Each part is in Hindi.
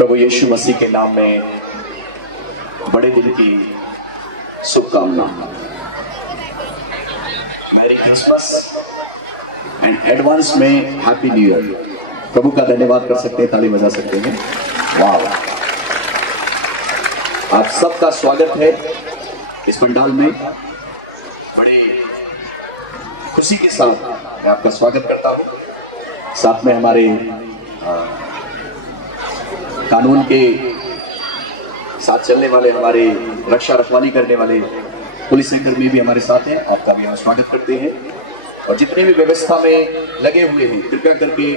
प्रभु यीशु मसीह के नाम में बड़े दिन की शुभकामना। मैरी क्रिसमस एंड एडवांस में हैप्पी न्यू ईयर। प्रभु का धन्यवाद कर सकते हैं, ताली बजा सकते हैं। वाह, आप सबका स्वागत है इस पंडाल में। बड़े खुशी के साथ मैं आपका स्वागत करता हूं। साथ में हमारे कानून के साथ चलने वाले, हमारे रक्षा रखवाली करने वाले पुलिस कर्मी भी हमारे साथ हैं। आपका भी हम स्वागत करते हैं। और जितने भी व्यवस्था में लगे हुए हैं, कृपया करके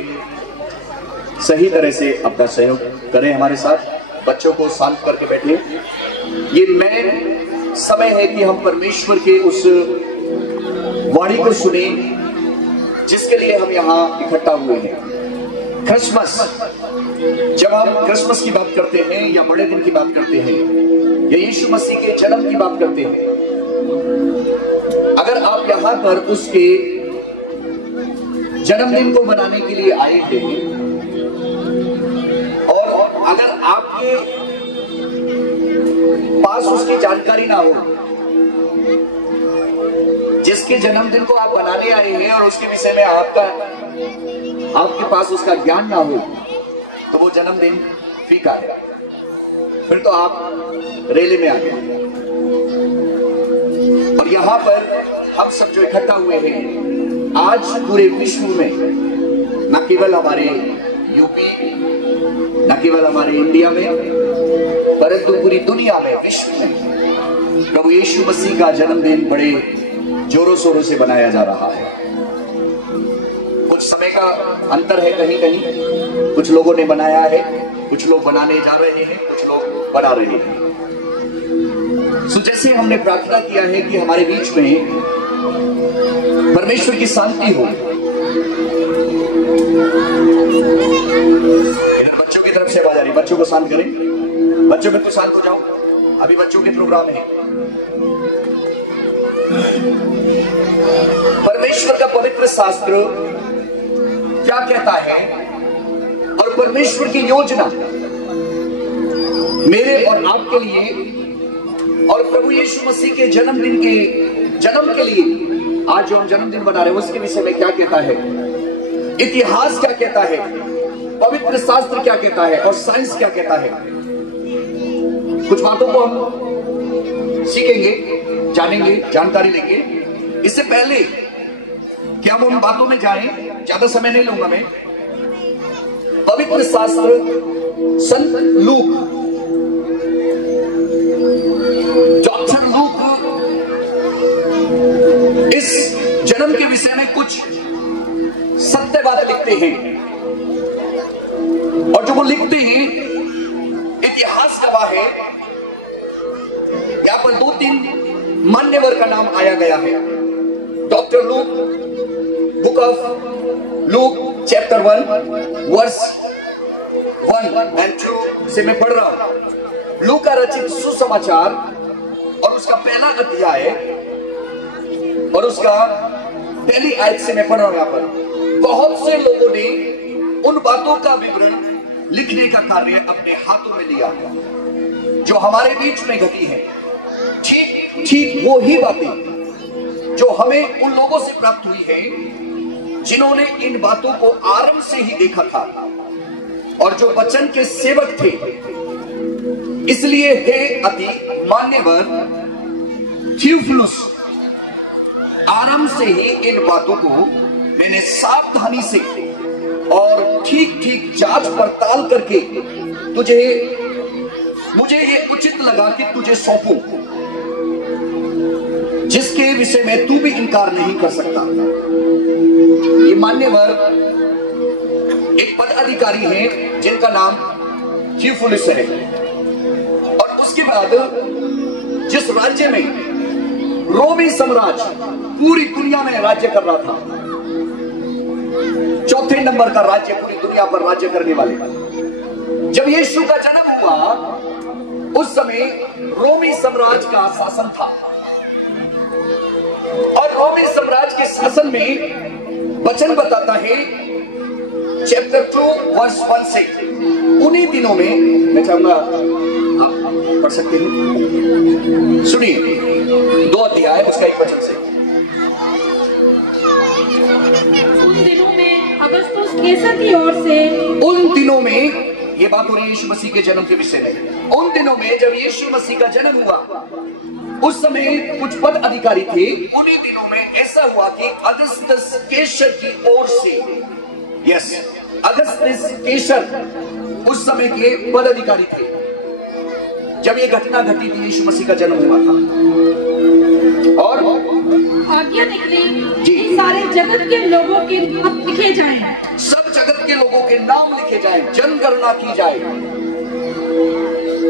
सही तरह से अपना सहयोग करें हमारे साथ। बच्चों को शांत करके बैठे। ये मेन समय है कि हम परमेश्वर के उस वाणी को सुने जिसके लिए हम यहाँ इकट्ठा हुए हैं। क्रिसमस, जब हम क्रिसमस की बात करते हैं या बड़े दिन की बात करते हैं या यीशु मसीह के जन्म की बात करते हैं, अगर आप यहाँ पर उसके जन्मदिन को मनाने के लिए आए हैं और अगर आपके पास उसकी जानकारी ना हो, जिसके जन्मदिन को आप बनाने आए हैं और उसके विषय में आपके पास उसका ज्ञान ना हो, तो वो जन्मदिन फीका है। फिर तो आप रेले में आ गए। और यहाँ पर हम सब जो इकट्ठा हुए हैं आज पूरे विश्व में, न केवल हमारे यूपी, न केवल हमारे इंडिया में, परंतु पूरी दुनिया में, विश्व में प्रभु यीशु मसीह का जन्मदिन बड़े जोरों शोरों से बनाया जा रहा है। कुछ समय का अंतर है, कहीं कहीं कुछ लोगों ने बनाया है, कुछ लोग बनाने जा रहे हैं, कुछ लोग बना रहे हैं। सो जैसे हमने प्रार्थना किया है कि हमारे बीच में परमेश्वर की शांति हो। इधर बच्चों की तरफ से आवाज आ रही, बच्चों को शांत करें। बच्चों में तो शांत हो जाओ, अभी बच्चों के प्रोग्राम है। परमेश्वर का पवित्र शास्त्र क्या कहता है और परमेश्वर की योजना मेरे और आपके लिए और प्रभु यीशु मसीह के जन्मदिन के जन्म के लिए आज जो हम जन्मदिन मना रहे हैं उसके विषय में क्या कहता है, इतिहास क्या कहता है, पवित्र शास्त्र क्या कहता है और साइंस क्या कहता है। कुछ बातों को हम सीखेंगे, जानेंगे, जानकारी लेंगे। इससे पहले कि हम उन बातों में जाएं, ज्यादा समय नहीं लूंगा मैं। पवित्र शास्त्र संत लूक, डॉक्टर लूक इस जन्म के विषय में कुछ सत्य बात लिखते हैं और जो वो लिखते हैं इतिहास गवाह है। यहाँ पर 2-3 मान्यवर का नाम आया गया है। Doctor Luke, book of Luke chapter 1 verse 1 and 2 से मैं पढ़ रहा हूं। लूक का रचित सुसमाचार और उसका पहला अध्याय और उसका पहली आयत से मैं पढ़ रहा हूं। यहाँ पर बहुत से लोगों ने उन बातों का विवरण लिखने का कार्य अपने हाथों में लिया जो हमारे बीच में घटी है। ठीक वो ही बातें जो हमें उन लोगों से प्राप्त हुई है जिन्होंने इन बातों को आरंभ से ही देखा था और जो वचन के सेवक थे। इसलिए हे अति मान्यवर थियोफिलुस, आरंभ से ही इन बातों को मैंने सावधानी से और ठीक ठीक जांच पड़ताल करके मुझे ये उचित लगा कि तुझे सौंपूं, जिसके विषय में तू भी इनकार नहीं कर सकता। ये मान्यवर एक पदाधिकारी हैं जिनका नाम थियोफिलुस है। और उसके बाद जिस राज्य में रोमी साम्राज्य पूरी दुनिया में राज्य कर रहा था, चौथे नंबर का राज्य पूरी दुनिया पर राज्य करने वाले, जब यीशु का जन्म हुआ उस समय रोमी साम्राज्य का शासन था। और रोमी साम्राज्य के शासन में वचन बताता है चैप्टर 2 वर्स 1 से, उन्हीं दिनों में, मैं चाहूंगा आप पढ़ सकते हैं, सुनिए 2 अध्याय उसका 1 वचन से। उन दिनों में अगस्तुस कैसर की ओर से, उन दिनों में, ये बात हो रही है यीशु मसीह के जन्म के विषय में। उन दिनों में जब यीशु मसीह का जन्म हुआ, उस समय कुछ पद अधिकारी थे। उन्हीं दिनों में ऐसा हुआ कि अगस्तस कैसर की ओर से, यस, अगस्तस कैसर उस समय के पद अधिकारी थे जब ये घटना घटी थी, यीशु मसीह का जन्म हुआ था। और आज्ञा निकली कि सारे जगत के लोगों के नाम लिखे जाएं। सब जगत के लोगों के नाम लिखे जाएं, जनगणना की जाए।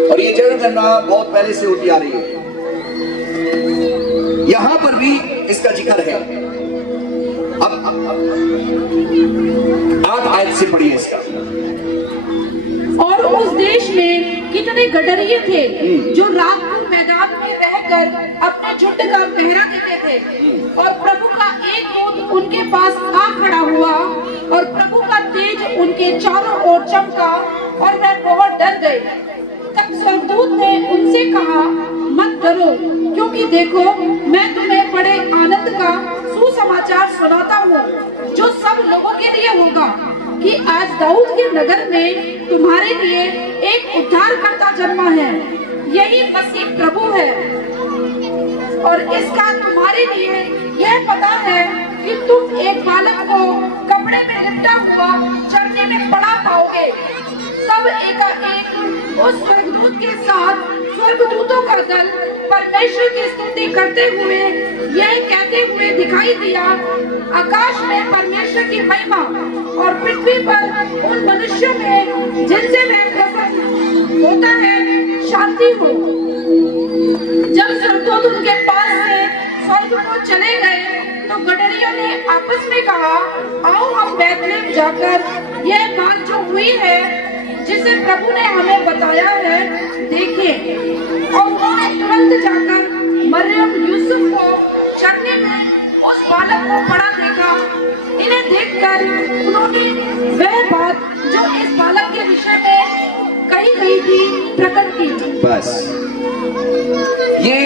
और ये जनगणना बहुत पहले से होती आ रही है। यहां पर भी इसका जिक्र है। अब 8 आयत से पढ़िए इसका। और उस देश में कितने गडरिये थे जो रात को मैदान में रहकर अपने झुंड का पहरा देते थे। और प्रभु का एक दूत उनके पास आ खड़ा हुआ और प्रभु का तेज उनके चारों ओर चमका और वे बहुत डर गए। तब स्वर्गदूत ने उनसे कहा, मत डरो, क्योंकि देखो मैं तुम्हें बड़े आनंद का सुसमाचार सुनाता हूँ जो सब लोगों के लिए होगा कि आज दाऊद के नगर में तुम्हारे लिए एक उद्धारकर्ता जन्मा है, यही मसीह प्रभु है। और इसका तुम्हारे लिए यह पता है कि तुम एक बालक को कपड़े में लिपटा हुआ चरने में पड़ा पाओगे। तब एकाएक उस स्वर्गदूत के साथ स्वर्गदूतों का दल परमेश्वर की स्तुति करते हुए यह कहते हुए दिखाई दिया, आकाश में परमेश्वर की महिमा और पृथ्वी पर उन मनुष्यों में जिनसे वह प्रसन्न होता है शांति हो। जब स्वर्गदूत उनके पास से स्वर्ग को चले गए तो गडरियों ने आपस में कहा, आओ हम बैतलहम जाकर यह बात जो हुई है जिसे प्रभु ने हमें बताया है देखें। और उन्होंने तुरंत जाकर मरियम यूसुफ को चरने में उस बालक को पड़ा देखा। इन्हें देखकर उन्होंने वह बात जो इस बालक के विषय में कही गई थी प्रकट की। बस ये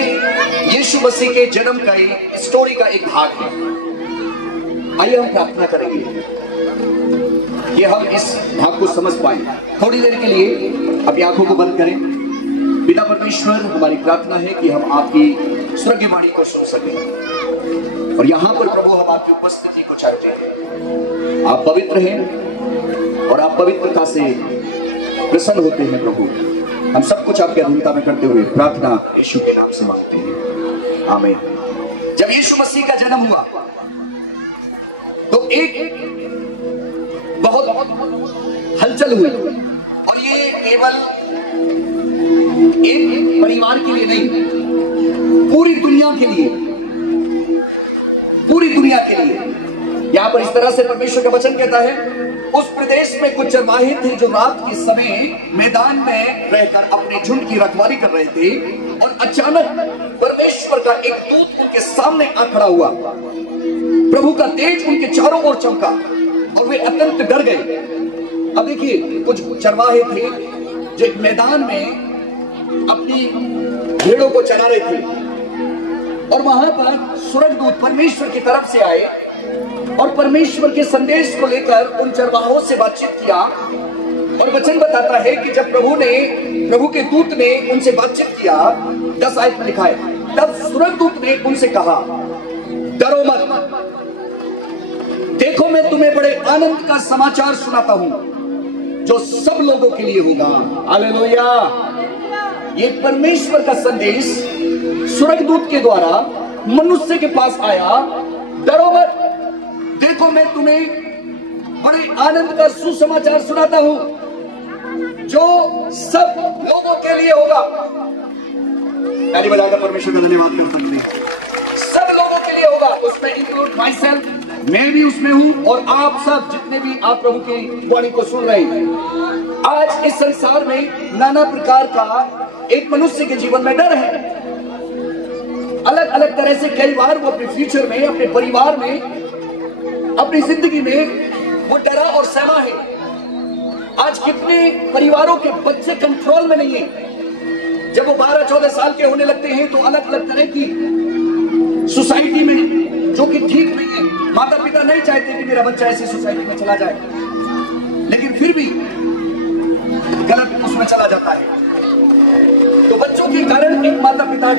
यीशु मसीह के जन्म का स्टोरी का एक भाग है। आइए हम प्रार्थना करेंगे कि हम इस भाग को समझ पाए। थोड़ी देर के लिए अपनी आंखों को बंद करें। पिता परमेश्वर, हमारी प्रार्थना है कि हम आपकी स्वर्गीय वाणी को सुन सकें। और यहाँ पर प्रभु हम आपकी उपस्थिति को चाहते हैं। आप पवित्र हैं और आप पवित्रता से प्रसन्न होते हैं प्रभु। हम सब कुछ आपके अधीनता में करते हुए प्रार्थना यीशु के नाम से मांगते हैं, आमीन। जब यीशु मसीह का जन्म हुआ तो एक बहुत हलचल हुई। और ये केवल एक परिवार के लिए नहीं, पूरी दुनिया के लिए, पूरी दुनिया के लिए। यहाँ पर इस तरह से परमेश्वर का वचन कहता है, उस प्रदेश में कुछ चरवाहे थे जो रात के समय मैदान में रहकर अपने झुंड की रखवाली कर रहे थे। और अचानक परमेश्वर का एक दूत उनके सामने आ खड़ा हुआ। प्रभु का तेज उनके चारों ओर चमका और वे अत्यंत डर गए। अब देखिए, कुछ चरवाहे थे जो एक मैदान में अपनी भेड़ों को चरा रहे थे। और वहां पर स्वर्गदूत परमेश्वर की तरफ से आए और परमेश्वर के संदेश को लेकर उन चरवाहों से बातचीत किया। और वचन बताता है कि जब प्रभु के दूत ने उनसे बातचीत किया, 10 आयत में लिखा है, तब स्वर्गदूत ने उनसे कहा, डरो मत, देखो मैं तुम्हें बड़े आनंद का समाचार सुनाता हूं जो सब लोगों के लिए होगा। हालेलुया। ये परमेश्वर का संदेश स्वर्गदूत के द्वारा मनुष्य के पास आया। डरो मत, देखो मैं तुम्हें बड़े आनंद का सुसमाचार सुनाता हूं जो सब लोगों के लिए होगा। ताली बजाकर परमेश्वर का धन्यवाद कर सकते हैं। सब लोगों के लिए होगा, उसमें इंक्लूड माई सेल्फ, मैं भी उसमें हूं और आप सब जितने भी आप प्रभु की वाणी को सुन रहे हैं। आज इस संसार में नाना प्रकार का एक मनुष्य के जीवन में डर है। अलग अलग तरह से कई बार वो अपने फ्यूचर में, अपने परिवार में, अपनी जिंदगी में वो डरा और सहमा है। आज कितने परिवारों के बच्चे कंट्रोल में नहीं है। जब वो 12-14 साल के होने लगते हैं तो अलग अलग तरह की सोसाइटी में, जो कि ठीक नहीं है, माता पिता नहीं चाहते कि मेरा बच्चा ऐसी सोसाइटी में चला जाए, लेकिन फिर भी गलत उसमें चला जाता है। तो बच्चों के कारण एक माता पिता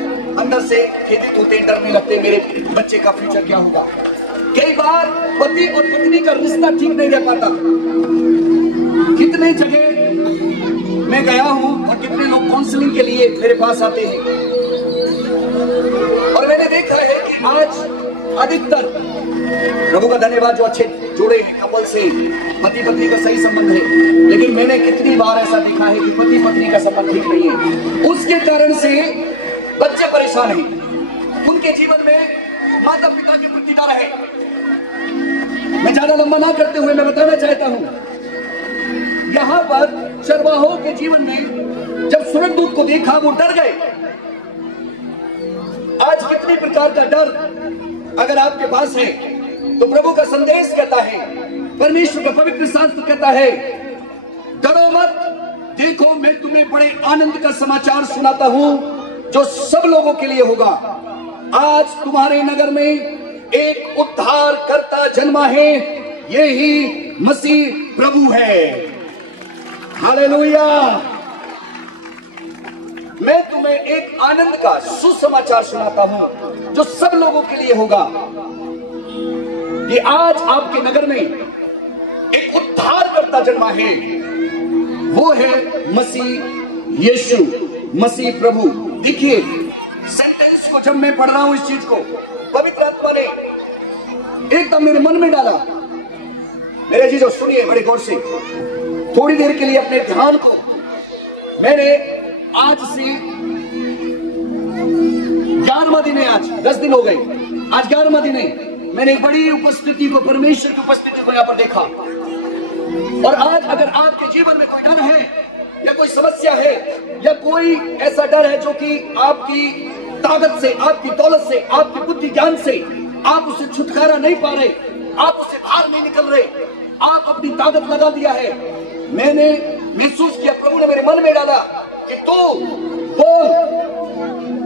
अंदर से खेदित होते, डरने लगते, मेरे बच्चे का फ्यूचर क्या होगा। कई बार पति और पत्नी का रिश्ता ठीक नहीं रह पाता। कितने जगह मैं गया हूं और कितने लोग काउंसलिंग के लिए मेरे पास आते हैं, और मैंने देखा है कि आज अधिकतर, प्रभु का धन्यवाद, जो अच्छे जुड़े हैं कपल से, पति पत्नी का सही संबंध है, लेकिन मैंने कितनी बार ऐसा देखा है कि पति पत्नी का संबंध ठीक नहीं है। उसके कारण से बच्चे परेशान हैं, उनके जीवन में माता पिता के प्रति डर है। मैं ज्यादा लंबा ना करते हुए मैं बताना चाहता हूं, यहां पर चरवाहों के जीवन में जब स्वर्गदूत को देखा वो डर गए। आज कितनी प्रकार का डर अगर आपके पास है तो प्रभु का संदेश कहता है, परमेश्वर का पवित्र शास्त्र कहता है, डरो मत, देखो मैं तुम्हें बड़े आनंद का समाचार सुनाता हूं जो सब लोगों के लिए होगा। आज तुम्हारे नगर में एक उद्धार करता जन्मा है, यही मसीह प्रभु है। हालेलुया। मैं तुम्हें एक आनंद का सुसमाचार सुनाता हूं जो सब लोगों के लिए होगा। कि आज आपके नगर में एक उद्धार करता जन्मा है, वो है मसीह यीशु, मसीह प्रभु। देखिए सेंटेंस को जब मैं पढ़ रहा हूं, इस चीज को पवित्र आत्मा ने एकदम मेरे मन में डाला। मेरे चीजों सुनिए बड़े गौर से, थोड़ी देर के लिए अपने ध्यान को, मैंने आज से 11वां दिन है, आज 10 दिन हो गए, आज 11वां दिन है, मैंने एक बड़ी उपस्थिति को, परमेश्वर की उपस्थिति को यहां पर देखा। और आज अगर आपके जीवन में कोई डर है या कोई समस्या है या कोई ऐसा डर है जो कि आपकी ताकत से, आपकी दौलत से, आपकी बुद्धि ज्ञान से आप उससे छुटकारा नहीं पा रहे, आप उससे बाहर नहीं निकल रहे, आप अपनी ताकत लगा दिया है, मैंने महसूस किया, प्रभु ने मेरे मन में डाला कि तू बोल,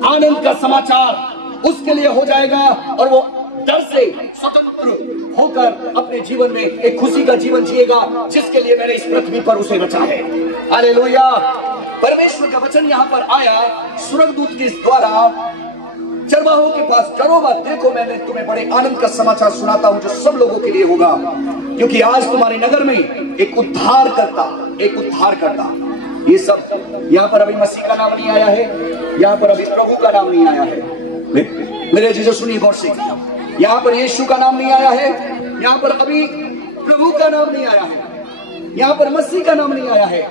आनंद का समाचार उसके लिए हो जाएगा और वो डर से स्वतंत्र होकर अपने जीवन में एक खुशी का जीवन जिएगा जिसके लिए मैंने इस पृथ्वी पर उसे रचा है। हालेलुया। परमेश्वर का वचन यहाँ पर आया स्वर्गदूत के द्वारा चरवाहों के पास, डरो मत, देखो मैं तुम्हें बड़े आनंद का समाचार सुनाता हूं जो सब लोगों के लिए होगा, क्योंकि आज तुम्हारे नगर में एक उद्धार करता। ये सब यहाँ पर अभी मसीह का नाम नहीं आया है, यहाँ पर अभी प्रभु का नाम नहीं आया है। मेरे जीजो सुनिए गौर से, यहाँ पर यीशु का नाम नहीं आया है, यहाँ पर अभी प्रभु का नाम नहीं आया है, यहाँ पर मसीह का नाम नहीं आया है,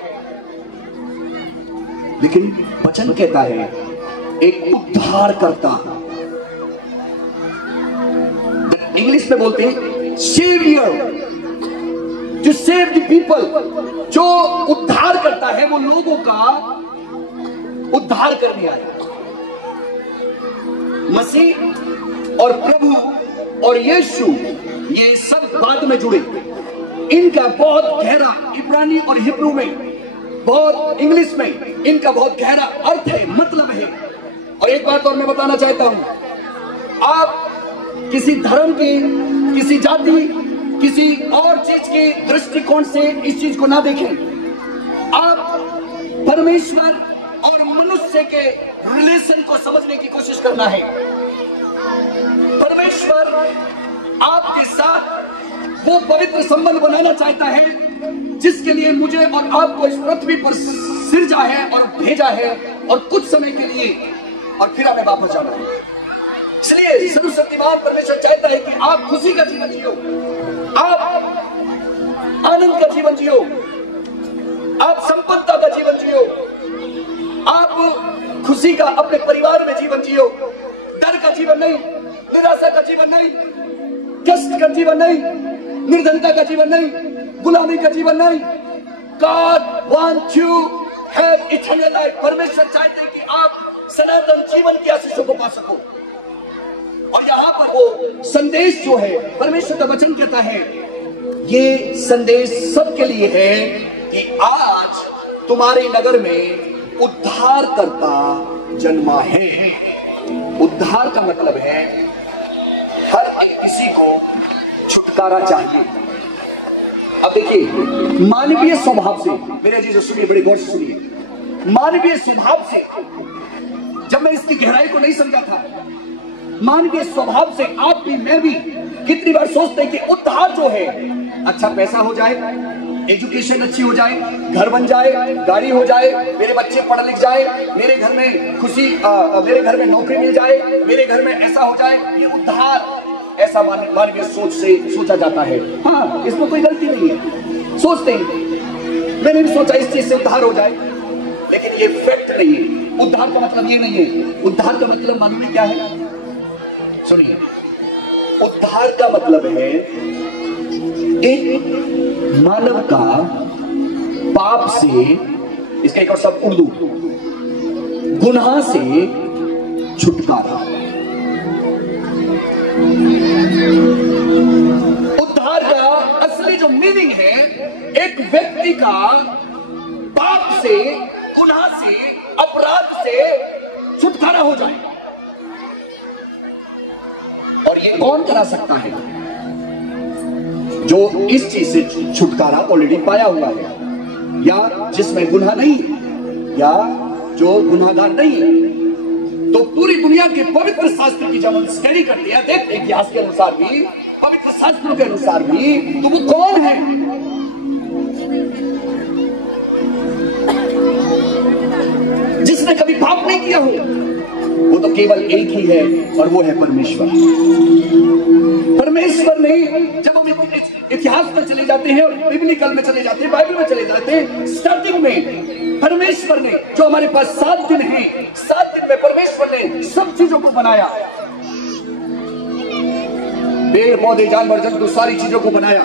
लेकिन वचन कहता है एक उद्धार करता। इंग्लिश में बोलते हैं saviour, to save the people. जो उद्धार करता है वो लोगों का उद्धार करने आया। मसीह और प्रभु और यीशु ये सब बाद में जुड़े, इनका बहुत गहरा इब्रानी और हिब्रू में, बहुत इंग्लिश में इनका बहुत गहरा अर्थ है, मतलब है। और एक बात और मैं बताना चाहता हूं, आप किसी धर्म की, किसी जाति, किसी और चीज के दृष्टिकोण से इस चीज को ना देखें। आप परमेश्वर और मनुष्य के रिलेशन को समझने की कोशिश करना है। परमेश्वर आपके साथ वो पवित्र संबंध बनाना चाहता है जिसके लिए मुझे और आपको इस पृथ्वी पर सिरजा है और भेजा है, और कुछ समय के लिए, और फिर हमें वापस जाना है। इसलिए सर्वशक्तिमान परमेश्वर चाहता है कि आप खुशी का जीवन जियो, आप आनंद का जीवन जियो, आप संपन्नता का जीवन जियो, आप खुशी का अपने परिवार में जीवन जियो, डर का जीवन नहीं, निराशा का जीवन नहीं, कष्ट का जीवन नहीं, निर्धनता का जीवन नहीं, गुलामी का जीवन नहीं। God wants you have eternal life। परमेश्वर चाहते हैं कि आप सनातन जीवन की आशीषों को पा सको। और यहाँ पर वो संदेश जो है, परमेश्वर का वचन कहता है ये संदेश सबके लिए है कि आज तुम्हारे नगर में उद्धारकर्ता जन्मा है। उद्धार का मतलब है हर एक किसी को छुटकारा चाहिए। अब देखिए, मानवीय स्वभाव से, मेरे अजीजों सुनिए, बड़े गौर से सुनिए, मानवीय स्वभाव से, जब मैं इसकी गहराई को नहीं समझा था, मानवीय स्वभाव से आप भी मैं भी कितनी बार सोचते हैं कि उद्धार जो है, अच्छा पैसा हो जाए, एजुकेशन अच्छी हो जाए, घर बन जाए, गाड़ी हो जाए, मेरे बच्चे पढ़ लिख जाए, मेरे घर में खुशी, मेरे घर में नौकरी मिल जाए, मेरे घर में ऐसा हो जाए, ये उद्धार, ऐसा मानवीय सोच से सोचा जाता है। हाँ, इसमें कोई गलती नहीं है, सोचते हैं, मैंने भी सोचा इस चीज से उद्धार हो जाए, लेकिन ये फैक्ट नहीं है। उद्धार का मतलब ये नहीं है। उद्धार का मतलब मालूम है क्या है? सुनिए, उद्धार का मतलब है एक मानव का पाप से, इसका एक और शब्द उर्दू, गुनाह से छुटकारा। उद्धार का असली जो मीनिंग है, एक व्यक्ति का पाप से, गुनाह से, अपराध से छुटकारा हो जाए। और ये कौन करा सकता है? जो इस चीज से छुटकारा ऑलरेडी पाया हुआ है, या जिसमें गुनाह नहीं, या जो गुनाहगार नहीं है। तो पूरी दुनिया के पवित्र शास्त्र की जब हम स्टडी करते हैं, देखते हैं इतिहास के अनुसार भी, पवित्र शास्त्रों के अनुसार भी, तो वो कौन है? जिसने कभी पाप नहीं किया हो, वो तो केवल एक ही है, और वो है परमेश्वर। परमेश्वर ने, जब हम इतिहास में चले जाते हैं और बिब्लिकल में चले जाते हैं, बाइबल में चले जाते हैं, स्टार्टिंग में परमेश्वर ने, जो हमारे पास 7 दिन हैं, 7 दिन में परमेश्वर ने सब चीजों को बनाया, पेड़ पौधे जानवर जंतु सारी चीजों को बनाया।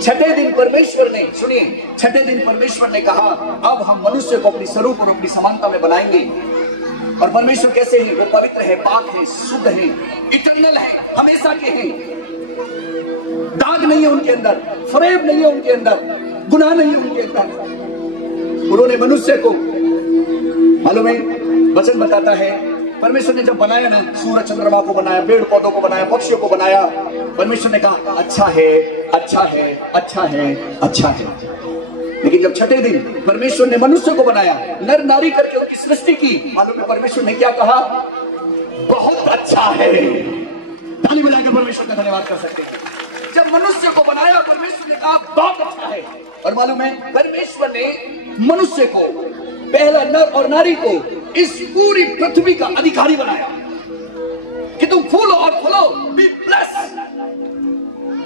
छठे दिन परमेश्वर ने, सुनिए, छठे दिन परमेश्वर ने कहा अब हम मनुष्य को अपनी स्वरूप और अपनी समानता में बनाएंगे। और परमेश्वर कैसे हैं? वो पवित्र है, पाक है, शुद्ध है, इटर्नल है, हमेशा के हैं, दाग नहीं है उनके अंदर, फरेब नहीं है उनके अंदर, गुनाह नहीं है उनके अंदर। उन्होंने मनुष्य को, मालूम है, वचन बताता है, परमेश्वर ने जब बनाया ना, सूरज चंद्रमा को बनाया, पेड़ पौधों को बनाया, पक्षियों को बनाया, परमेश्वर ने कहा अच्छा है, अच्छा है, अच्छा है, अच्छा है। लेकिन जब छठे दिन परमेश्वर ने मनुष्य को बनाया, नर नारी करके उनकी सृष्टि की, मालूम है परमेश्वर ने क्या कहा? बहुत अच्छा है। ताली बजाकर परमेश्वर का धन्यवाद कर सकते हैं। जब मनुष्य को बनाया, परमेश्वर ने कहा बहुत अच्छा है। और मालूम है, परमेश्वर ने मनुष्य को, पहला नर और नारी को, इस पूरी पृथ्वी का अधिकारी बनाया कि तुम फूलो और फलो, be bless,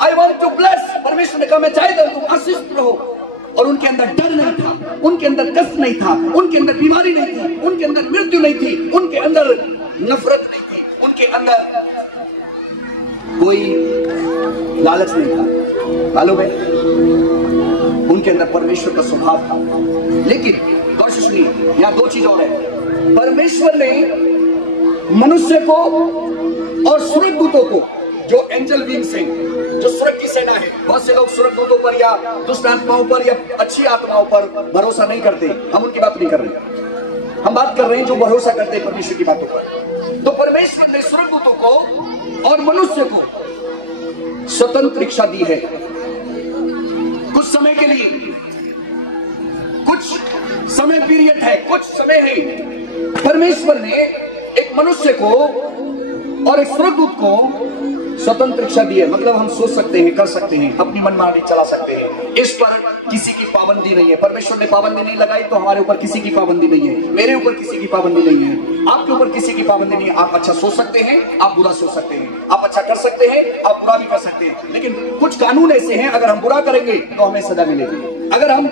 I want to bless. परमेश्वर ने कहा मैं चाहता हूं तुम आशीषित रहो। और उनके अंदर डर नहीं था, उनके अंदर कष्ट नहीं था, उनके अंदर बीमारी नहीं थी, उनके अंदर मृत्यु नहीं थी, उनके अंदर नफरत नहीं थी, उनके अंदर कोई लालच नहीं था। मालूम है, उनके अंदर परमेश्वर का स्वभाव था। लेकिन गौर से सुनिए, यहां 2 चीज और है। परमेश्वर ने मनुष्य को और स्वर्गदूतों को, जो एंजल विंग्स हैं, जो स्वर्ग की सेना है, बहुत से लोग स्वर्गदूतों पर या दुष्ट आत्माओं पर या अच्छी आत्माओं पर भरोसा नहीं करते, हम उनकी बात नहीं कर रहे, हम बात कर रहे हैं जो भरोसा करते हैं परमेश्वर की बातों पर। तो परमेश्वर ने स्वर्गदूतों को और मनुष्य को स्वतंत्र इच्छा दी है कुछ समय के लिए, कुछ समय पीरियड है, कुछ समय है। परमेश्वर ने एक मनुष्य को और एक स्वर्गदूत को स्वतंत्र इच्छा दी है। मतलब हम सोच सकते हैं, कर सकते हैं, अपनी मनमानी चला सकते हैं, इस पर किसी की पाबंदी नहीं है। परमेश्वर ने पाबंदी नहीं लगाई तो हमारे ऊपर किसी की पाबंदी नहीं है, मेरे ऊपर किसी की पाबंदी नहीं है, आपके ऊपर किसी की पाबंदी नहीं है। आप अच्छा सोच सकते हैं, आप बुरा सोच सकते हैं, आप अच्छा कर सकते हैं, आप बुरा भी कर सकते हैं। लेकिन कुछ कानून ऐसे हैं, अगर हम बुरा करेंगे तो हमें सजा मिलेगी, अगर हम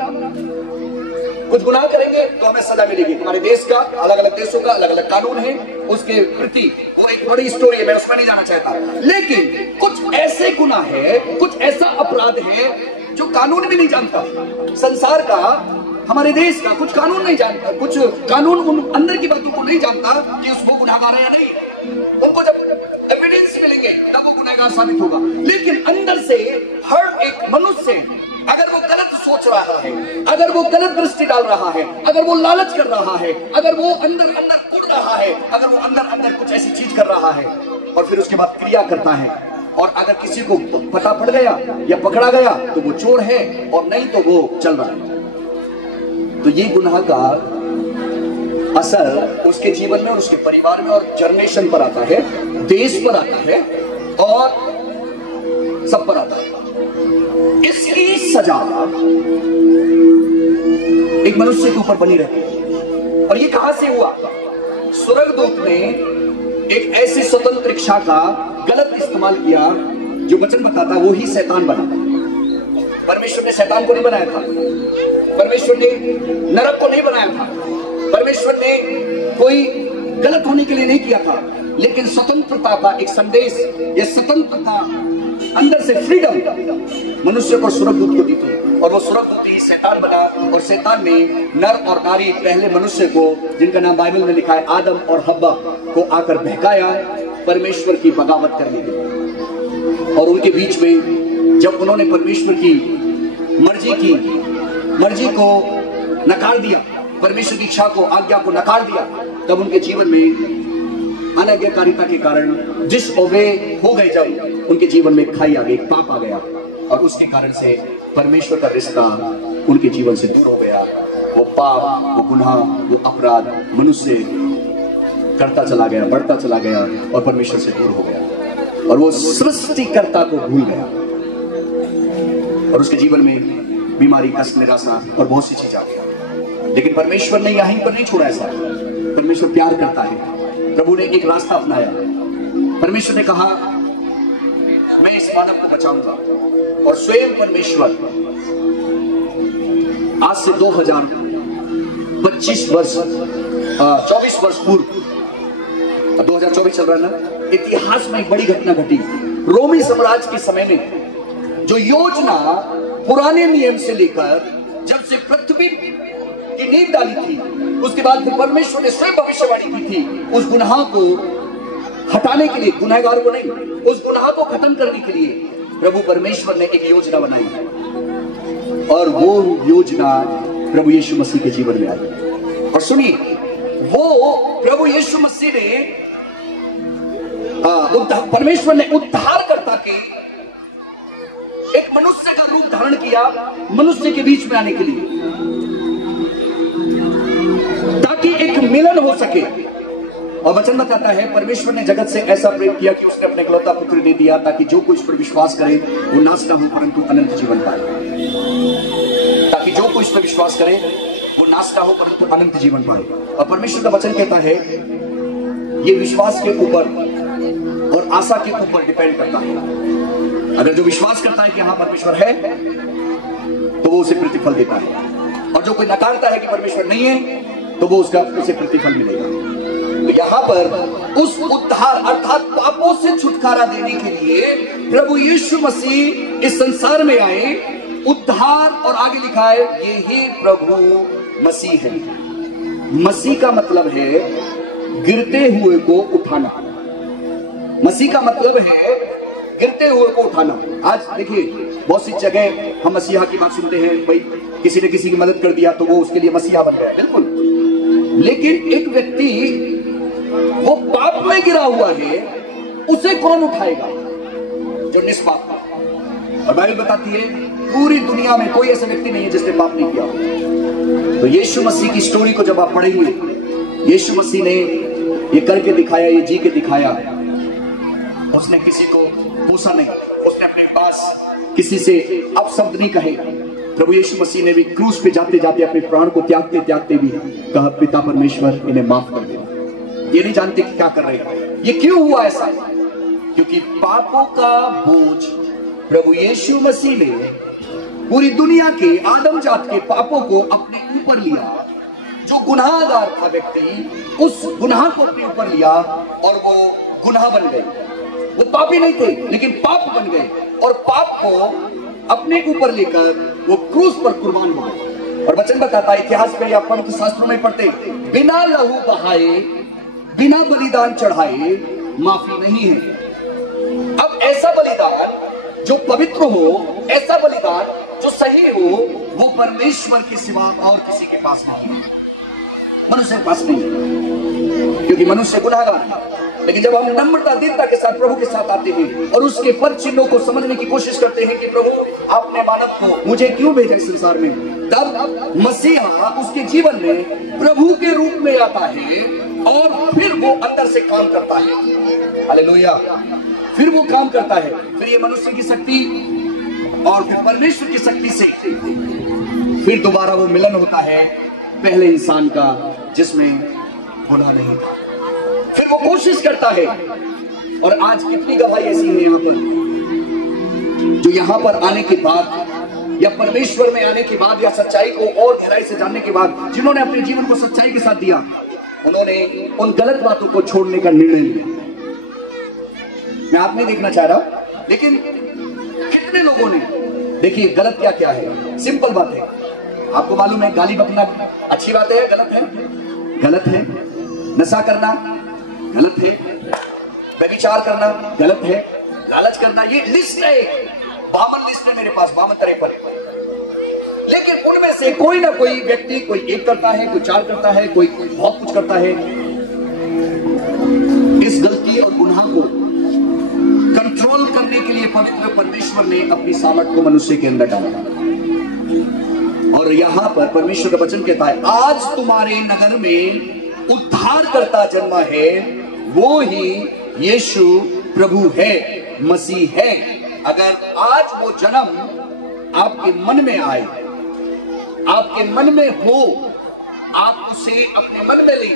कुछ गुनाह करेंगे तो हमें सजा मिलेगी। हमारे देश का, अलग अलग देशों का अलग अलग कानून है, उसके प्रति वो एक बड़ी स्टोरी है, मैं उसमें नहीं जाना चाहता। लेकिन कुछ ऐसे गुनाह है, कुछ ऐसा अपराध है जो कानून भी नहीं जानता। संसार का, हमारे देश का कुछ कानून नहीं जानता, कुछ कानून उन अंदर की बातों को नहीं जानता कि वो गुनाहगार है या नहीं। उनको जब एविडेंस मिलेंगे तब वो गुनाहगार साबित होगा। लेकिन अंदर से हर एक मनुष्य अगर वो गलत सोच रहा है, अगर वो गलत दृष्टि डाल रहा है, अगर वो लालच कर रहा है, अगर वो अंदर अंदर कुड़ रहा है, अगर वो अंदर अंदर कुछ ऐसी चीज कर रहा है और फिर उसके बाद क्रिया करता है, और अगर किसी को पता पड़ गया या पकड़ा गया तो वो चोर है, और नहीं तो वो चल रहा है, तो ये गुनाह का असर उसके जीवन में और उसके परिवार में और जनरेशन पर आता है, देश पर आता है और सब पर आता है। इसकी सजा एक मनुष्य के ऊपर बनी रहती है। और ये कहां से हुआ? स्वर्गदूत ने एक ऐसी स्वतंत्र इच्छा का गलत इस्तेमाल किया, जो वचन बताता वो ही शैतान बना। परमेश्वर ने शैतान को नहीं बनाया था, परमेश्वर ने नरक को नहीं बनाया था, परमेश्वर ने कोई गलत होने के लिए नहीं किया था, लेकिन स्वतंत्रता का एक संदेश, ये स्वतंत्रता अंदर से फ्रीडम मनुष्य को स्वर्गदूत को दी थी, और वो स्वर्गदूत ही शैतान बना। और शैतान ने नर और नारी पहले मनुष्य को, जिनका नाम बाइबल में लिखा है आदम और हव्वा, को आकर बहकाया परमेश्वर की बगावत करने के लिए। और उनके बीच में जब उन्होंने परमेश्वर की मर्जी को नकार दिया, परमेश्वर की इच्छा को, आज्ञा को नकार दिया, तब उनके जीवन में अनाज्ञाकारिता के कारण डिसओबे हो गए, जब उनके जीवन में खाई आ गई, पाप आ गया, और उसके कारण से परमेश्वर का रिश्ता उनके जीवन से दूर हो गया। वो पाप, वो गुनाह, वो अपराध मनुष्य करता चला गया, बढ़ता चला गया और परमेश्वर से दूर हो गया, और वो सृष्टिकर्ता को भूल गया, और उसके जीवन में बीमारी, कष्ट, निराशा और बहुत सी चीज आ गई। लेकिन परमेश्वर ने यहीं पर नहीं छोड़ा ऐसा। परमेश्वर प्यार करता है। प्रभु ने एक रास्ता अपनाया। परमेश्वर ने कहा मैं इस मानव को बचाऊंगा, और स्वयं परमेश्वर आज से 2025 वर्ष 24 वर्ष पूर्व, 2024 चल रहा है ना, इतिहास में एक बड़ी घटना घटी। रोमी साम्राज्य के समय में जो योजना पुराने नियम से लेकर जब से पृथ्वी की नींव डाली थी, उसके बाद फिर परमेश्वर ने स्वयं भविष्यवाणी की थी उस गुनाह को हटाने के लिए, गुनहगार को नहीं, उस गुनाह को खत्म करने के लिए प्रभु परमेश्वर ने एक योजना बनाई, और वो योजना प्रभु यीशु मसीह के जीवन में आई। और सुनिए, वो प्रभु यीशु मसीह ने परमेश्वर ने उद्धारकर्ता के एक मनुष्य का रूप धारण किया, मनुष्य के बीच में आने के लिए, ताकि एक मिलन हो सके। और वचन बताता है परमेश्वर ने जगत से ऐसा प्रेम किया कि उसने अपने इकलौता पुत्र दे दिया, ताकि जो कोई इस पर विश्वास करे वो नाश ना हो परंतु अनंत जीवन पाए। ताकि जो कोई इस पर विश्वास करे वो नाश ना हो परंतु अनंत जीवन पाए। और परमेश्वर का वचन कहता है ये विश्वास के ऊपर और आशा के ऊपर डिपेंड करता है। अगर जो विश्वास करता है कि हाँ परमेश्वर है, तो वो उसे प्रतिफल देता है, और जो कोई नकारता है कि परमेश्वर नहीं है, तो वो उसे प्रतिफल मिलेगा। तो यहाँ पर उस उद्धार अर्थात पापों से छुटकारा देने के लिए प्रभु यीशु मसीह इस संसार में आए, उद्धार, और आगे लिखा है ये ही प्रभु मसीह है। मसीह का मतलब है गिरते हुए को उठाना। मसीह का मतलब है गिरते हुए को उठाना। आज देखिए बहुत सी जगह हम मसीहा की बात सुनते हैं, भाई किसी ने किसी की मदद कर दिया तो वो उसके लिए मसीहा बन गया, बिल्कुल। लेकिन एक व्यक्ति वो पाप में गिरा हुआ है, उसे कौन उठाएगा? जो निष्पाप है। और बाइबल बताती है पूरी दुनिया में कोई ऐसा व्यक्ति नहीं है जिसने पाप नहीं किया। तो यीशु मसीह की स्टोरी को जब आप पढ़ेंगे, यीशु मसीह ने ये करके दिखाया, ये जी के दिखाया। उसने किसी को पूछा नहीं, उसने अपने पास किसी से अपशब्द नहीं कहे। प्रभु यीशु मसीह ने भी क्रूस पे जाते जाते अपने प्राण को त्यागते त्यागते भी कहा पिता परमेश्वर इन्हें माफ कर देना। ये नहीं जानते कि क्या कर रहे हैं। ये क्यों हुआ ऐसा? क्योंकि पापों का बोझ प्रभु यीशु मसीह ने पूरी दुनिया के आदम जात के पापों को अपने ऊपर लिया। जो गुनाहगार था व्यक्ति, उस गुनाह को अपने ऊपर लिया और वो गुनाह बन गए। वो पापी नहीं थे लेकिन पाप बन गए, और पाप को अपने ऊपर लेकर वो क्रूस पर कुर्बान हो गए। और वचन बताता है, इतिहास में या पवित्र शास्त्रों में पढ़ते, बिना लहू बहाए, बिना बलिदान चढ़ाए माफी नहीं है। अब ऐसा बलिदान जो पवित्र हो, ऐसा बलिदान जो सही हो वो परमेश्वर के सिवा और किसी के पास नहीं है, मनुष्य के पास नहीं है, क्योंकि मनुष्य गुनहगार है। लेकिन जब हम नम्रता दीनता के साथ प्रभु के साथ आते हैं और उसके पद चिन्हों को समझने की कोशिश करते हैं कि प्रभु आपने मानव को मुझे क्यों भेजा इस संसार में, तब मसीहा उसके जीवन में प्रभु के रूप में आता है और फिर वो अंदर से काम करता है। हालेलुया। फिर वो काम करता है, फिर ये मनुष्य की शक्ति और फिर परमेश्वर की शक्ति से फिर दोबारा वो मिलन होता है पहले इंसान का जिसमें गुनाह नहीं था। फिर वो कोशिश करता है। और आज कितनी गवाही ऐसी है यहाँ पर, जो यहाँ पर आने के बाद या परमेश्वर में आने के बाद या सच्चाई को और गहराई से जानने के बाद जिन्होंने अपने जीवन को सच्चाई के साथ दिया, उन्होंने उन गलत बातों को छोड़ने का निर्णय लिया। मैं आप नहीं देखना चाह रहा, लेकिन कितने लोगों ने, देखिए गलत क्या क्या है, सिंपल बात है। आपको मालूम है गाली बकना अच्छी बात है या गलत है? गलत है। नशा करना गलत है, व्यभिचार करना गलत है, लालच करना, ये लिस्ट है, 52 लिस्ट है मेरे पास, 52 पर। लेकिन उनमें से कोई ना कोई व्यक्ति, कोई एक करता है, कोई 4 करता है, कोई बहुत कुछ करता है। इस गलती और गुनाह को कंट्रोल करने के लिए पवित्र परमेश्वर ने अपनी सामर्थ को मनुष्य के अंदर डाला। और यहां पर परमेश्वर का वचन कहता है, आज तुम्हारे नगर में उद्धारकर्ता जन्मा है, वो ही यीशु प्रभु है, मसीह है। अगर आज वो जन्म आपके मन में आए, आपके मन में हो, आप उसे अपने मन में लें,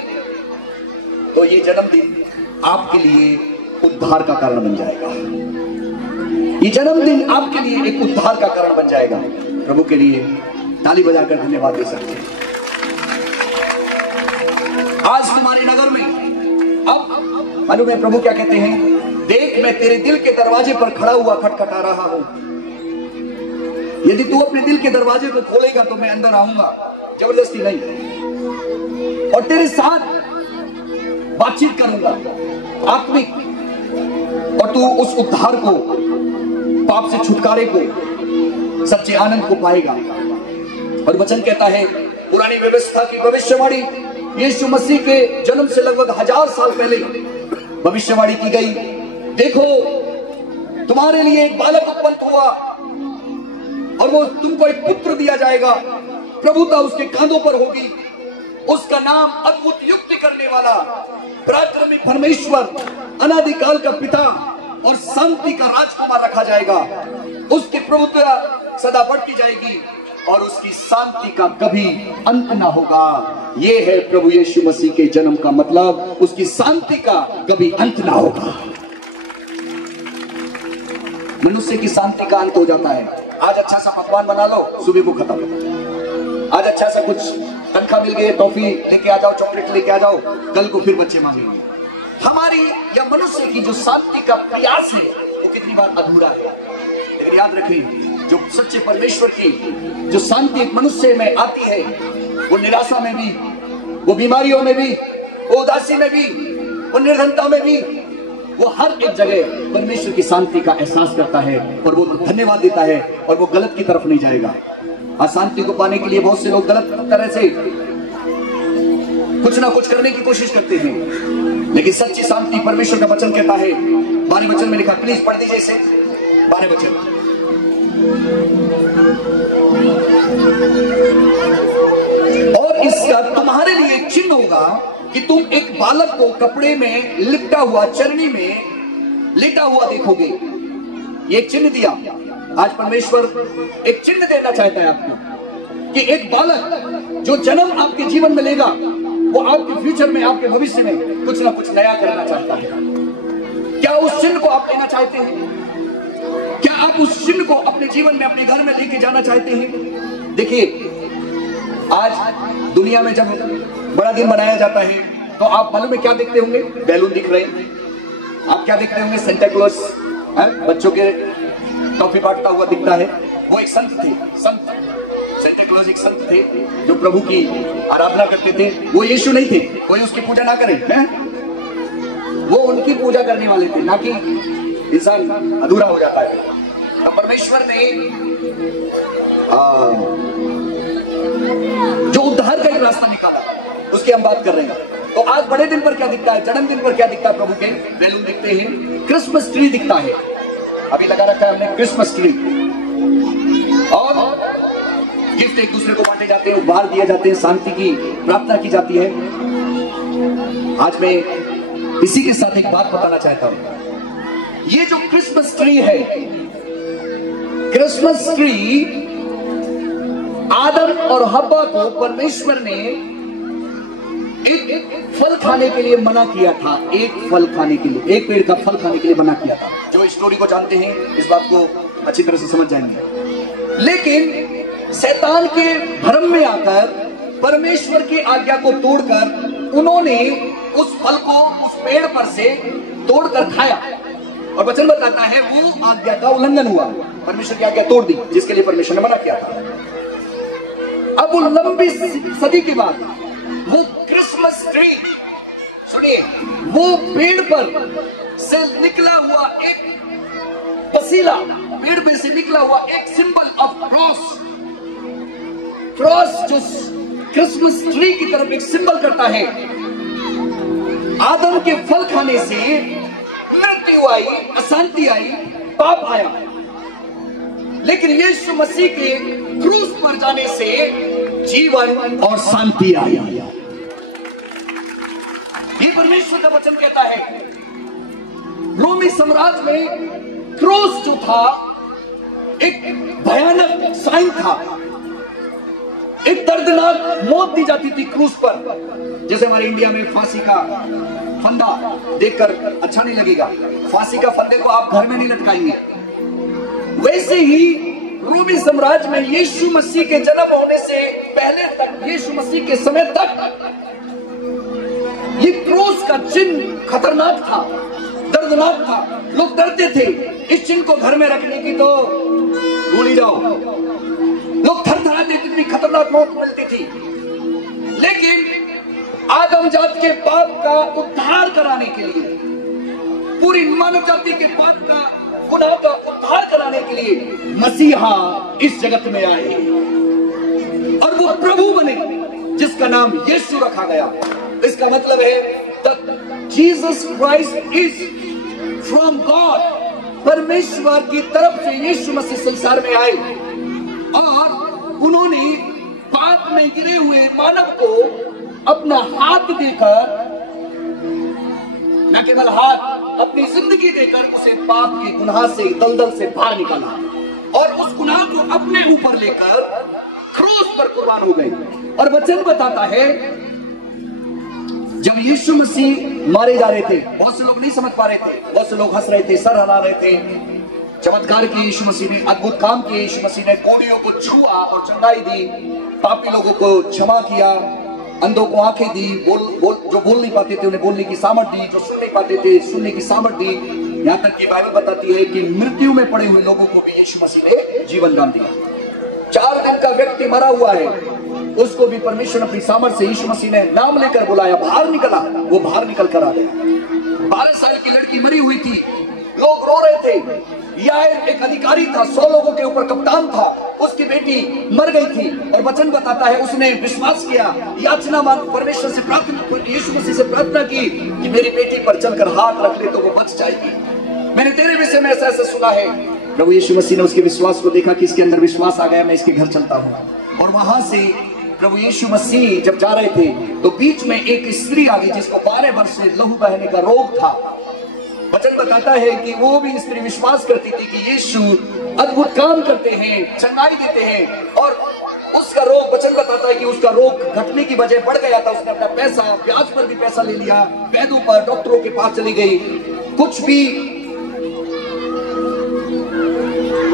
तो ये जन्मदिन आपके लिए उद्धार का कारण बन जाएगा। ये जन्मदिन आपके लिए एक उद्धार का कारण बन जाएगा। प्रभु के लिए ताली बजाकर धन्यवाद दे सकते हैं। आज तुम्हारे नगर में, अब मालूम है प्रभु क्या कहते हैं, देख मैं तेरे दिल के दरवाजे पर खड़ा हुआ खटखटा रहा हूं। यदि तू अपने दिल के दरवाजे को खोलेगा तो मैं अंदर आऊंगा, जबरदस्ती नहीं, और तेरे साथ बातचीत करूंगा आत्मिक, और तू उस उद्धार को, पाप से छुटकारे को, सच्चे आनंद को पाएगा। और वचन कहता है, पुरानी व्यवस्था की भविष्यवाणी यीशु मसीह के जन्म से लगभग 1000 साल पहले भविष्यवाणी की गई। देखो तुम्हारे लिए एक बालक उत्पन्न हुआ और वो तुमको एक पुत्र दिया जाएगा, प्रभुता उसके कांधों पर होगी, उसका नाम अद्भुत युक्ति करने वाला, पराक्रमी परमेश्वर, अनादिकाल का पिता और शांति का राजकुमार रखा जाएगा। उसकी प्रभुता सदा बढ़ती जाएगी और उसकी शांति का कभी अंत ना होगा। ये है प्रभु यीशु मसीह के जन्म का मतलब, उसकी शांति का कभी अंत ना होगा। मनुष्य की शांति का अंत हो जाता है। आज अच्छा सा पकवान बना लो, सुबह को खत्म। आज अच्छा सा कुछ तनख्वाह मिल गई, टॉफी लेके आ जाओ, चॉकलेट लेके आ जाओ, कल को फिर बच्चे मांगेंगे। हमारी या मनुष्य की जो शांति का प्रयास है वो कितनी बार अधूरा है। लेकिन याद रखिए, जो सच्चे परमेश्वर की जो शांति एक मनुष्य में आती है, वो निराशा में भी, वो बीमारियों में भी, वो उदासी में भी, वो निर्धनता में भी, वो हर एक जगह परमेश्वर की शांति का एहसास करता है और वो धन्यवाद देता है और वो गलत की तरफ नहीं जाएगा। अशांति को पाने के लिए बहुत से लोग गलत तरह से कुछ ना कुछ करने की कोशिश करते हैं, लेकिन सच्ची शांति परमेश्वर का वचन कहता है, 12वें वचन में लिखा, प्लीज पढ़ दीजिए इसे, 12वें वचन। और इसका तुम्हारे लिए एक चिन्ह होगा कि तुम एक बालक को कपड़े में लिपटा हुआ चरनी में लेटा हुआ देखोगे। ये चिन्ह दिया। आज परमेश्वर एक चिन्ह देना चाहता है आपको कि एक बालक जो जन्म आपके जीवन में लेगा, वो आपके फ्यूचर में, आपके भविष्य में कुछ ना कुछ नया करना चाहता है। क्या उस चिन्ह को आप लेना चाहते हैं? क्या आप उस चिन्ह को अपने जीवन में, अपने घर में लेके जाना चाहते हैं? देखिए, आज दुनिया में जब बड़ा दिन मनाया जाता है तो आप मालूम में क्या देखते होंगे? बैलून दिख रहे हैं। आप क्या देख रहे होंगे? सेंटा क्लॉज बच्चों के टॉफी बांटता हुआ दिखता है। वो एक संत थे, संत सेंटा क्लॉज एक संत थे जो प्रभु की आराधना करते थे। वो यीशु नहीं थे, कोई उसकी पूजा ना करे, वो उनकी पूजा करने वाले थे, ना कि इंसान अधूरा हो जाता है। तो परमेश्वर ने जो उद्धार का एक रास्ता निकाला, उसकी हम बात कर रहे हैं। तो आज बड़े दिन पर क्या दिखता है, जन्मदिन पर क्या दिखता है, प्रभु के बैलून दिखते हैं, क्रिसमस ट्री दिखता है। अभी लगा रखा है हमने क्रिसमस ट्री, और गिफ्ट एक दूसरे को बांटे जाते हैं, उपहार दिए जाते हैं, शांति की प्रार्थना की जाती है। आज मैं इसी के साथ एक बात बताना चाहता हूं। ये जो क्रिसमस ट्री है, क्रिसमस ट्री आदम और हव्वा को परमेश्वर ने एक फल खाने के लिए मना किया था। एक फल खाने के लिए, एक पेड़ का फल खाने के लिए मना किया था। जो स्टोरी को जानते हैं इस बात को अच्छी तरह से समझ जाएंगे। लेकिन शैतान के भ्रम में आकर परमेश्वर की आज्ञा को तोड़कर उन्होंने उस फल को उस पेड़ पर से तोड़कर खाया, और वचन बताता है वो आज्ञा का उल्लंघन हुआ। परमेश्वर की आज्ञा तोड़ दी जिसके लिए परमेश्वर ने मना किया था। अब वो लंबी सदी के बाद वो क्रिसमस ट्री, सुनिए, वो पेड़ पर से निकला हुआ एक पसीला, पेड़ में से निकला हुआ एक सिंबल ऑफ क्रॉस, क्रॉस जो क्रिसमस ट्री की तरफ एक सिंबल करता है। आदम के फल खाने से मृत्यु आई, अशांति आई, पाप आया, लेकिन यीशु मसीह के क्रूस पर जाने से जीवन और शांति आई। ये परमेश्वर का वचन कहता है। रोमी साम्राज्य में क्रूस जो था एक भयानक साइन था, एक दर्दनाक मौत दी जाती थी क्रूस पर। जैसे हमारे इंडिया में फांसी का फंदा देखकर अच्छा नहीं लगेगा, फांसी का फंदे को आप घर में नहीं लटकाएंगे, वैसे ही रोमी साम्राज्य में यीशु मसीह के जन्म होने से पहले तक, यीशु मसीह के समय तक ये क्रूस का चिन्ह खतरनाक था, दर्दनाक था। लोग डरते थे इस चिन्ह को घर में रखने की, तो भूल ही जाओ। लोग थरथराते थे, इतनी खतरनाक मौत मिलती थी। लेकिन आदम जात के पाप का उद्धार कराने के लिए, पूरी मानव जाति के पाप का, गुनाह का उद्धार कराने के लिए मसीहा इस जगत में आए, और वो प्रभु बने जिसका नाम यीशु रखा गया। इसका मतलब है Jesus Christ is from God, परमेश्वर की तरफ से यीशु मसीह संसार में आए, और उन्होंने पाप में गिरे हुए मानव को अपना हाथ देकर, न केवल हाथ, अपनी जिंदगी देकर उसे पाप के गुनाह से, दलदल से बाहर निकाला, और उस गुनाह को अपने ऊपर लेकर क्रूस पर कुर्बान हो गए। और वचन बताता है जब यीशु मसीह मारे जा रहे थे, बहुत से लोग नहीं समझ पा रहे थे, बहुत से लोग हंस रहे थे, सर हिला रहे थे। चमत्कार किए यीशु मसीह ने, अद्भुत काम किए यीशु मसीह ने, कोढ़ियों को छुआ और चंगाई दी, पापी लोगों को क्षमा किया, अंधों को आंखें दी, जो बोल नहीं पाते थे उन्हें बोलने की सामर्थ दी, जो सुन नहीं पाते थे सुनने की सामर्थ दी। यहाँ तक कि बाइबल बताती है कि मृत्यु में पड़े हुए लोगों को भी यीशु मसीह ने जीवन दान दिया। 4 दिन का व्यक्ति मरा हुआ है, उसको भी परमेश्वर अपनी सामर्थ से यीशु मसीह ने नाम लेकर बुलाया, बाहर निकला, वो बाहर निकल कर आ गया। 12 साल की लड़की मरी हुई थी, लोग रो रहे थे। याईर एक अधिकारी था, 100 लोगों के ऊपर कप्तान था, उसकी बेटी मर गई थी, और वचन बताता है उसने विश्वास किया, याचना मांग, परमेश्वर से प्रार्थना, यीशु मसीह से प्रार्थना की कि मेरी बेटी पर चलकर हाथ रख ले तो वो बच जाएगी। मैंने तेरे विषय में ऐसा ऐसा सुना है। प्रभु यीशु मसीह ने उसके विश्वास को देखा कि इसके अंदर विश्वास आ गया, मैं इसके घर चलता हूँ। और वहां से प्रभु यीशु मसीह जब जा रहे थे तो बीच में एक स्त्री आ गई जिसको 12 वर्ष से लहू बहने का रोग था। वचन बताता है कि वो भी स्त्री विश्वास करती थी कि यीशु अद्भुत काम करते हैं, चंगाई देते हैं, और उसका रोग, वचन बताता है कि उसका रोग घटने की वजह बढ़ गया था। उसने अपना पैसा, ब्याज पर भी पैसा ले लिया, वैद्यों पर, डॉक्टरों के पास चली गई, कुछ भी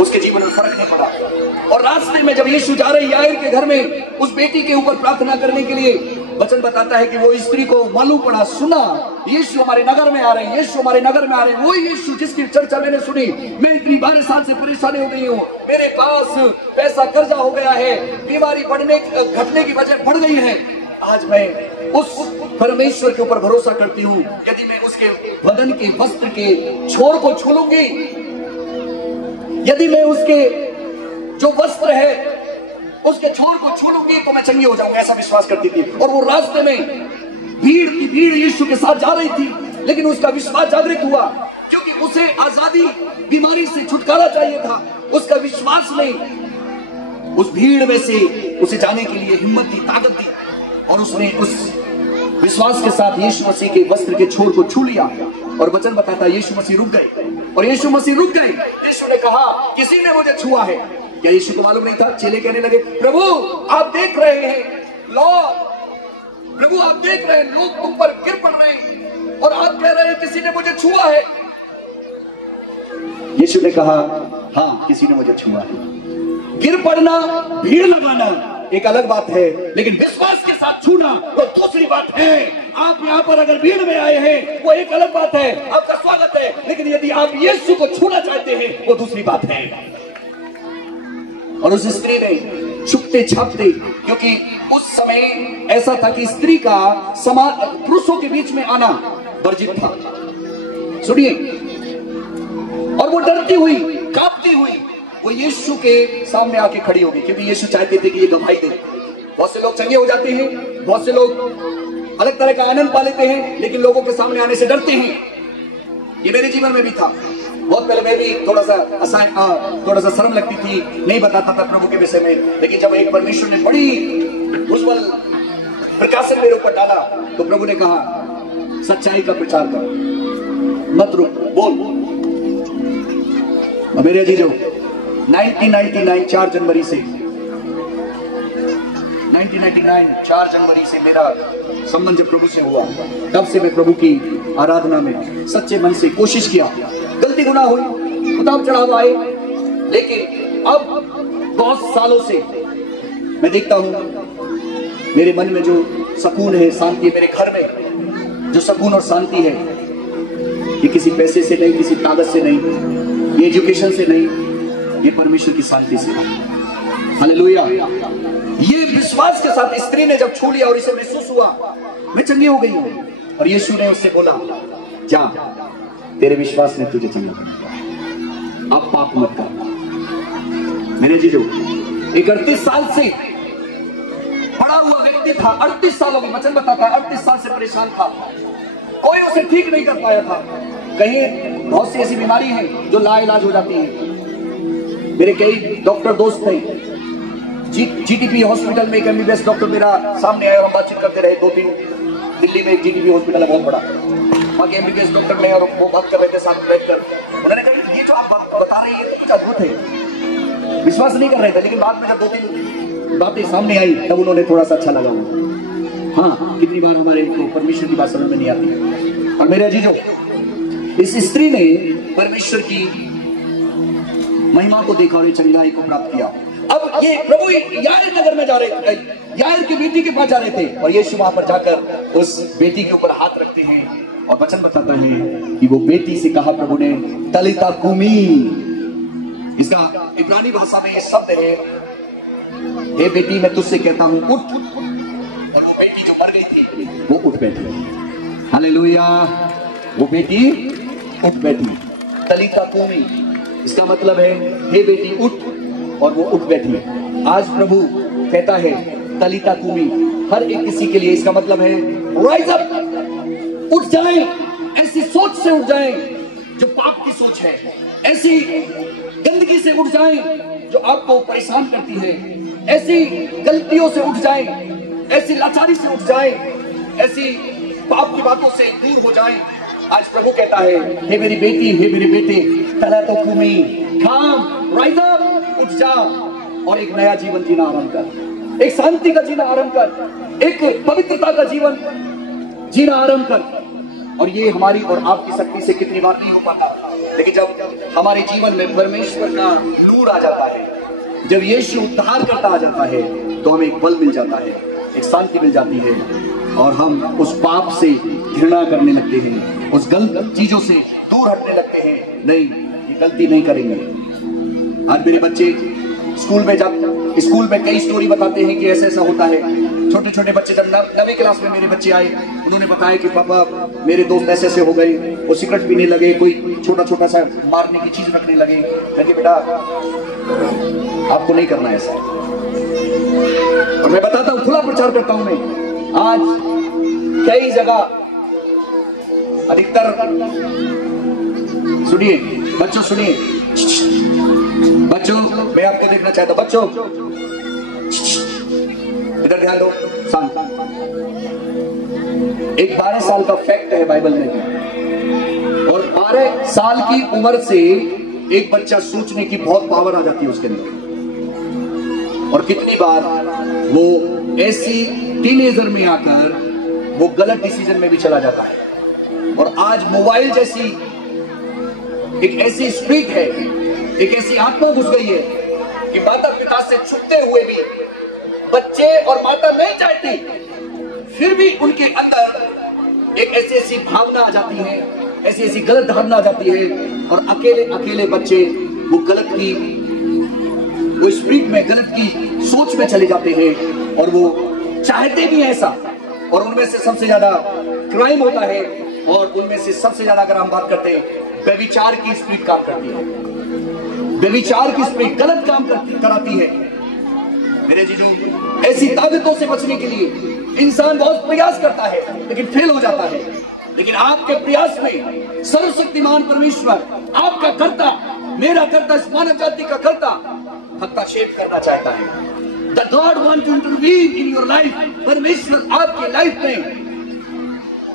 उसके जीवन में फर्क नहीं पड़ा। और रास्ते में जब यीशु जा रहे याईर के घर में उस बेटी के ऊपर प्रार्थना करने के लिए, वचन बताता है कि वो स्त्री को मालूम पड़ा, सुना यीशु हमारे नगर में आ रहे हैं, यीशु हमारे नगर में आ रहे हैं। वो यीशु जिसकी चर्चा मैंने सुनी, मैं इतनी 12 साल से परेशानी हो गई हूँ, मेरे पास पैसा कर्जा हो गया है, बीमारी घटने की वजह बढ़ गई है, आज मैं उस परमेश्वर के ऊपर भरोसा करती हूँ, यदि मैं उसके बदन के वस्त्र के छोर को छू लूंगी यदि मैं उसके जो वस्त्र है उसके छोर को छू लूंगी तो मैं चंगी हो जाऊंगा, ऐसा विश्वास करती थी। और वो रास्ते में भीड़ की भीड़ यीशु के साथ जा रही थी, लेकिन उसका विश्वास जागृत हुआ क्योंकि उसे आजादी, बीमारी से छुटकारा चाहिए था। उसका विश्वास ने उस भीड़ में से उसे जाने के लिए हिम्मत दी, ताकत दी, और उसने उस विश्वास के साथ यीशु मसीह के वस्त्र के छोर को छू लिया। और वचन बताता यीशु मसीह रुक गए, और यीशु मसीह रुक गए। यीशु ने कहा किसी ने मुझे छुआ है। क्या यीशु को मालूम नहीं था? चेले कहने लगे प्रभु आप देख रहे हैं, लो प्रभु आप देख रहे हैं, लोग तुम पर गिर पड़ रहे हैं और आप कह रहे हैं किसी ने मुझे छुआ है। यीशु ने कहा हाँ किसी ने मुझे छुआ है। गिर पड़ना, भीड़ लगाना एक अलग बात है, लेकिन विश्वास के साथ छूना वो दूसरी बात है। आप यहाँ पर अगर भीड़ में आए हैं वो एक अलग बात है, आपका स्वागत है, लेकिन यदि आप यीशु को छूना चाहते हैं वो दूसरी बात है। और उस स्त्री ने छुपते छापते, क्योंकि उस समय ऐसा था कि स्त्री का पुरुषों के बीच में आना वर्जित था। सुनिए, और वो डरती हुई, कांपती हुई वो यीशु के सामने आके खड़ी होगी, क्योंकि यीशु चाहते थे कि ये गवाही दे। बहुत से लोग चंगे हो जाते हैं, बहुत से लोग अलग तरह का आनंद पा लेते हैं, लेकिन लोगों के सामने आने से डरते हैं। ये मेरे जीवन में भी था। बहुत पहले मैं भी थोड़ा सा शर्म लगती थी, नहीं बताता था प्रभु के विषय में, लेकिन जब एक परमेश्वर ने बड़ी उज्जवल प्रकाशन मेरे ऊपर डाला तो प्रभु ने कहा सच्चाई का प्रचार कर, मत रुक, बोल। मेरे अजीजों, 1999 4 जनवरी से 1999 4 जनवरी से मेरा संबंध जब प्रभु से हुआ, तब से मैं प्रभु की आराधना में सच्चे मन से कोशिश किया। गलती गुनाह हुई, उतार चढ़ाव आए, लेकिन अब बहुत सालों से मैं देखता हूं मेरे मन में जो सुकून है, शांति है, मेरे घर में जो सुकून और शांति है, ये किसी पैसे से नहीं, किसी ताकत से नहीं, ये एजुकेशन से नहीं, ये परमेश्वर की शांति से। हालेलुया। ये विश्वास के साथ स्त्री ने जब छू लिया और इसे महसूस हुआ मैं चंगी हो गई हूं, और यीशु ने उससे बोला जा, तेरे विश्वास ने तुझे चंगा किया, अब पाप मत कर। मेरे जीजो, 38 साल से पड़ा हुआ व्यक्ति था, 38 सालों की वचन बताता है, 38 साल से परेशान था, कोई उसे ठीक नहीं कर पाया था। कहीं बहुत सी ऐसी बीमारी है जो लाइलाज हो जाती है। मेरे कई डॉक्टर दोस्त थे, जीटीपी हॉस्पिटल में एक एमबीबीएस डॉक्टर मेरा सामने आया और हम बातचीत करते रहे। 2-3 दिल्ली में एक जीटीपी हॉस्पिटल है, बहुत बड़ा, वहाँ के एमबीबीएस डॉक्टर में, और वो बात कर रहे थे साथ में बैठकर। उन्होंने कहा ये जो आप बता रहे हैं कुछ अद्भुत है। विश्वास नहीं कर रहे थे, लेकिन बाद में जब 2-3 बातें सामने आई तब उन्होंने थोड़ा सा अच्छा लगा। हाँ, कितनी बार हमारे को परमेश्वर की बात समझ में नहीं आती। और मेरे अजीजों, इस स्त्री ने परमेश्वर की महिमा को देखा और चंगाई को प्राप्त किया। अब ये प्रभु याईर नगर में जा रहे थे, याईर की बेटी के पास जा रहे थे, और यीशु वहां पर जाकर उस बेटी के ऊपर हाथ रखते हैं, और वचन बताता है कि वो बेटी से कहा प्रभु ने तलिता कुमी। इसका इब्रानी भाषा में ये शब्द है, हे बेटी मैं तुझसे कहता हूं उठ। और वो बेटी जो मर गई थी वो उठ बैठी। हालेलुया। वो बेटी उठ बैठी, तलिता कुमी। इसका मतलब है हे बेटी उठ, और वो उठ बैठी। आज प्रभु कहता है तलिता कुमी हर एक किसी के लिए। इसका मतलब है राइज अप, उठ जाएं, ऐसी सोच से उठ जाएं जो पाप की सोच है, ऐसी गंदगी से उठ जाएं जो आपको परेशान करती है, ऐसी गलतियों से उठ जाएं, ऐसी लाचारी से उठ जाएं, ऐसी पाप की बातों से दूर हो जाएं। आज प्रभु कहता है हे मेरी बेटी, हे मेरे बेटे, तलिता कुमी, काम, राइज अप, उठ जा और एक नया जीवन जीना आरंभ कर, एक शांति का जीना आरंभ कर, एक पवित्रता का जीवन जीना आरंभ कर। और ये हमारी और आपकी शक्ति से कितनी बार नहीं हो पाता, लेकिन जब हमारे जीवन में परमेश्वर का नूर आ जाता है, जब यीशु उद्धार करता आ जाता है, तो हमें एक बल मिल जाता है, एक शांति मिल जाती है, और हम उस पाप से घृणा करने लगते हैं, उस गलत चीजों से दूर हटने लगते हैं। नहीं, ये गलती नहीं करेंगे। आज मेरे बच्चे स्कूल में कई स्टोरी बताते हैं कि ऐसा ऐसा होता है। छोटे छोटे बच्चे जब 9वीं क्लास में मेरे बच्चे आए, उन्होंने बताया कि पापा मेरे दोस्त ऐसे ऐसे हो गए, वो सिगरेट पीने लगे, कोई छोटा छोटा सा मारने की चीज रखने लगे। कहते बेटा आपको नहीं करना ऐसा। और मैं बताता हूँ, खुला प्रचार करता हूँ मैं। आज कई जगह अधिकतर, सुनिए बच्चों, सुनिए बच्चों, मैं आपको देखना चाहता हूं। बच्चों इधर ध्यान दो, शांत। एक 12 साल का फैक्ट है बाइबल में, और 12 साल की उम्र से एक बच्चा सोचने की बहुत पावर आ जाती है उसके अंदर। और कितनी बार वो ऐसी टीनेजर में आकर वो गलत डिसीजन में भी चला जाता है। और आज मोबाइल जैसी एक ऐसी स्प्रिट है, एक ऐसी आत्मा घुस गई है कि माता पिता से छुपते हुए भी बच्चे और माता नहीं चाहती, फिर भी उनके अंदर एक ऐसी ऐसी भावना आ जाती है, ऐसी ऐसी गलत धारणा आ जाती है, और अकेले अकेले बच्चे वो गलत की, वो स्प्रिट में, गलत की सोच में चले जाते हैं, और वो चाहते भी ऐसा। और उनमें से सबसे ज्यादा क्राइम होता है, और उनमें से सबसे ज्यादा अगर हम बात करते हैं, व्यभिचार की स्प्रिट काम करती है। व्यभिचार की स्प्रिट गलत काम कराती है। मेरे जीजू, ऐसी ताकतों से बचने के लिए इंसान बहुत प्रयास करता है, लेकिन फेल हो जाता है। लेकिन आपके प्रयास में सर्वशक्तिमान परमेश्वर, आपका कर्ता, मेरा कर्ता, इस मानव जाति का कर्ता हस्तक्षेप करना चाहता है। The God wants to intervene in your life। परमेश्वर आपकी लाइफ में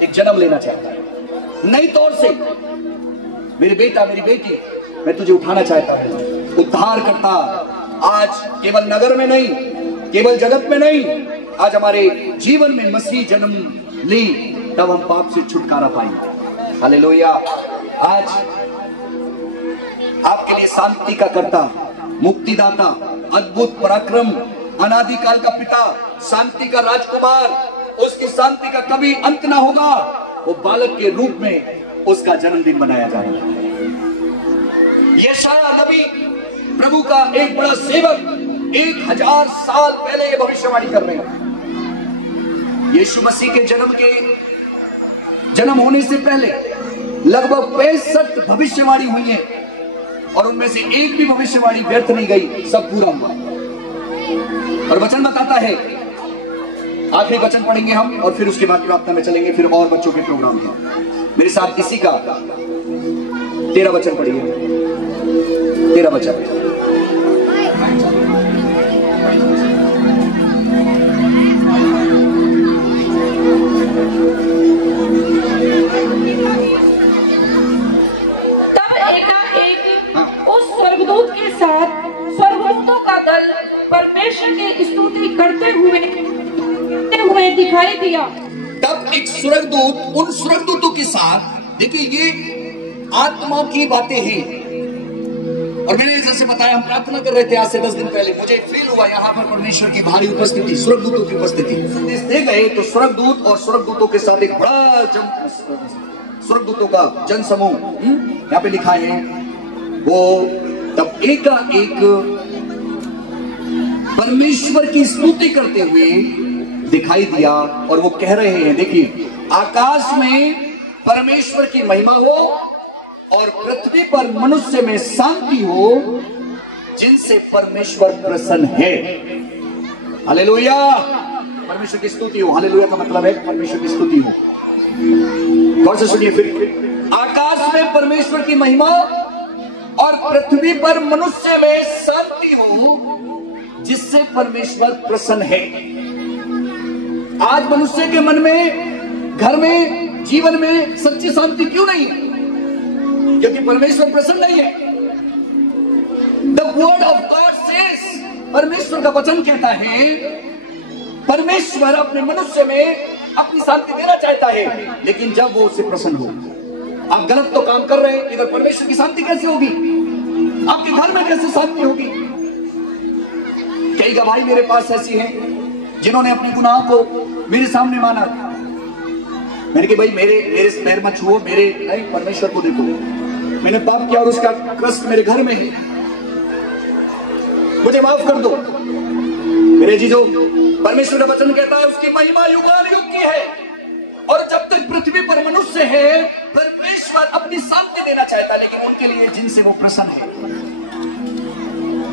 एक जन्म लेना चाहता है नई तौर से। मेरे बेटा, मेरी बेटी, मैं तुझे उठाना चाहता हूं। उद्धार करता आज केवल नगर में नहीं, केवल जगत में नहीं, आज हमारे जीवन में मसीह जन्म ले, तब हम पाप से छुटकारा पाएंगे। हालेलुया। आज आपके लिए शांति का कर्ता, मुक्तिदाता, अद्भुत पराक्रम, अनादिकाल का पिता, शांति का राजकुमार, उसकी शांति का कभी अंत ना होगा। वो बालक के रूप में उसका जन्मदिन मनाया जाएगा। यशायाह नबी, प्रभु का एक बड़ा सेवक, 1000 साल पहले ये भविष्यवाणी कर रहे हैं। यीशु मसीह के जन्म होने से पहले लगभग 65 भविष्यवाणी हुई है, और उनमें से एक भी भविष्यवाणी व्यर्थ नहीं गई, सब पूरा हुआ। और वचन बताता है, आखिरी वचन पढ़ेंगे हम, और फिर उसके बाद प्रार्थना में चलेंगे, फिर और बच्चों के प्रोग्राम है। मेरे साथ इसी का 13 वचन पढ़िए। 13 वचन। तब एकाएक उस स्वर्गदूत के साथ स्वर्गदूतों का दल परमेश्वर की स्तुति करते हुए दिखाई दिया। तब एक स्वर्गदूत उन स्वर्गदूतों के साथ, देखिए ये आत्मा की बातें हैं। और मैंने जैसे बताया, हम प्रार्थना कर रहे थे आज से 10 दिन पहले, मुझे फील हुआ यहाँ पर परमेश्वर की भारी उपस्थिति, स्वर्गदूतों की उपस्थिति। संदेश दे गए तो स्वर्गदूत और स्वर्गदूतों के साथ एक बड़ा स्वर्गदूतों का जन समूह यहाँ पे लिखा है। वो तब एकाएक परमेश्वर की स्तुति करते हुए दिखाई दिया, और वो कह रहे हैं, देखिए आकाश में परमेश्वर की महिमा हो और पृथ्वी पर मनुष्य में शांति हो, जिनसे परमेश्वर प्रसन्न है। हालेलुया। परमेश्वर की स्तुति हो। हालेलुया का मतलब है परमेश्वर की स्तुति हो। गौर से सुनिए फिर, आकाश में परमेश्वर की महिमा और पृथ्वी पर मनुष्य में शांति हो, जिससे परमेश्वर प्रसन्न है। आज मनुष्य के मन में, घर में, जीवन में सच्ची शांति क्यों नहीं है? क्योंकि परमेश्वर प्रसन्न नहीं है। The word of God says, परमेश्वर का वचन कहता है, परमेश्वर अपने मनुष्य में अपनी शांति देना चाहता है, लेकिन जब वो उससे प्रसन्न हो। आप गलत तो काम कर रहे हैं, इधर परमेश्वर की शांति कैसे होगी? आपके घर में कैसे शांति होगी? कई गवाही मेरे पास ऐसी हैं जिन्होंने अपने गुनाह को मेरे सामने माना। मैंने कहा भाई मेरे पैर मत छुओ, मेरे नहीं, परमेश्वर को देखो, मैंने पाप किया और उसका कष्ट मेरे घर में है, मुझे माफ कर दो। मेरे जीजो, परमेश्वर का वचन कहता है उसकी महिमा युगानुयुग की है, और जब तक पृथ्वी पर मनुष्य है परमेश्वर अपनी शांति देना चाहता है, लेकिन उनके लिए जिनसे वो प्रसन्न है,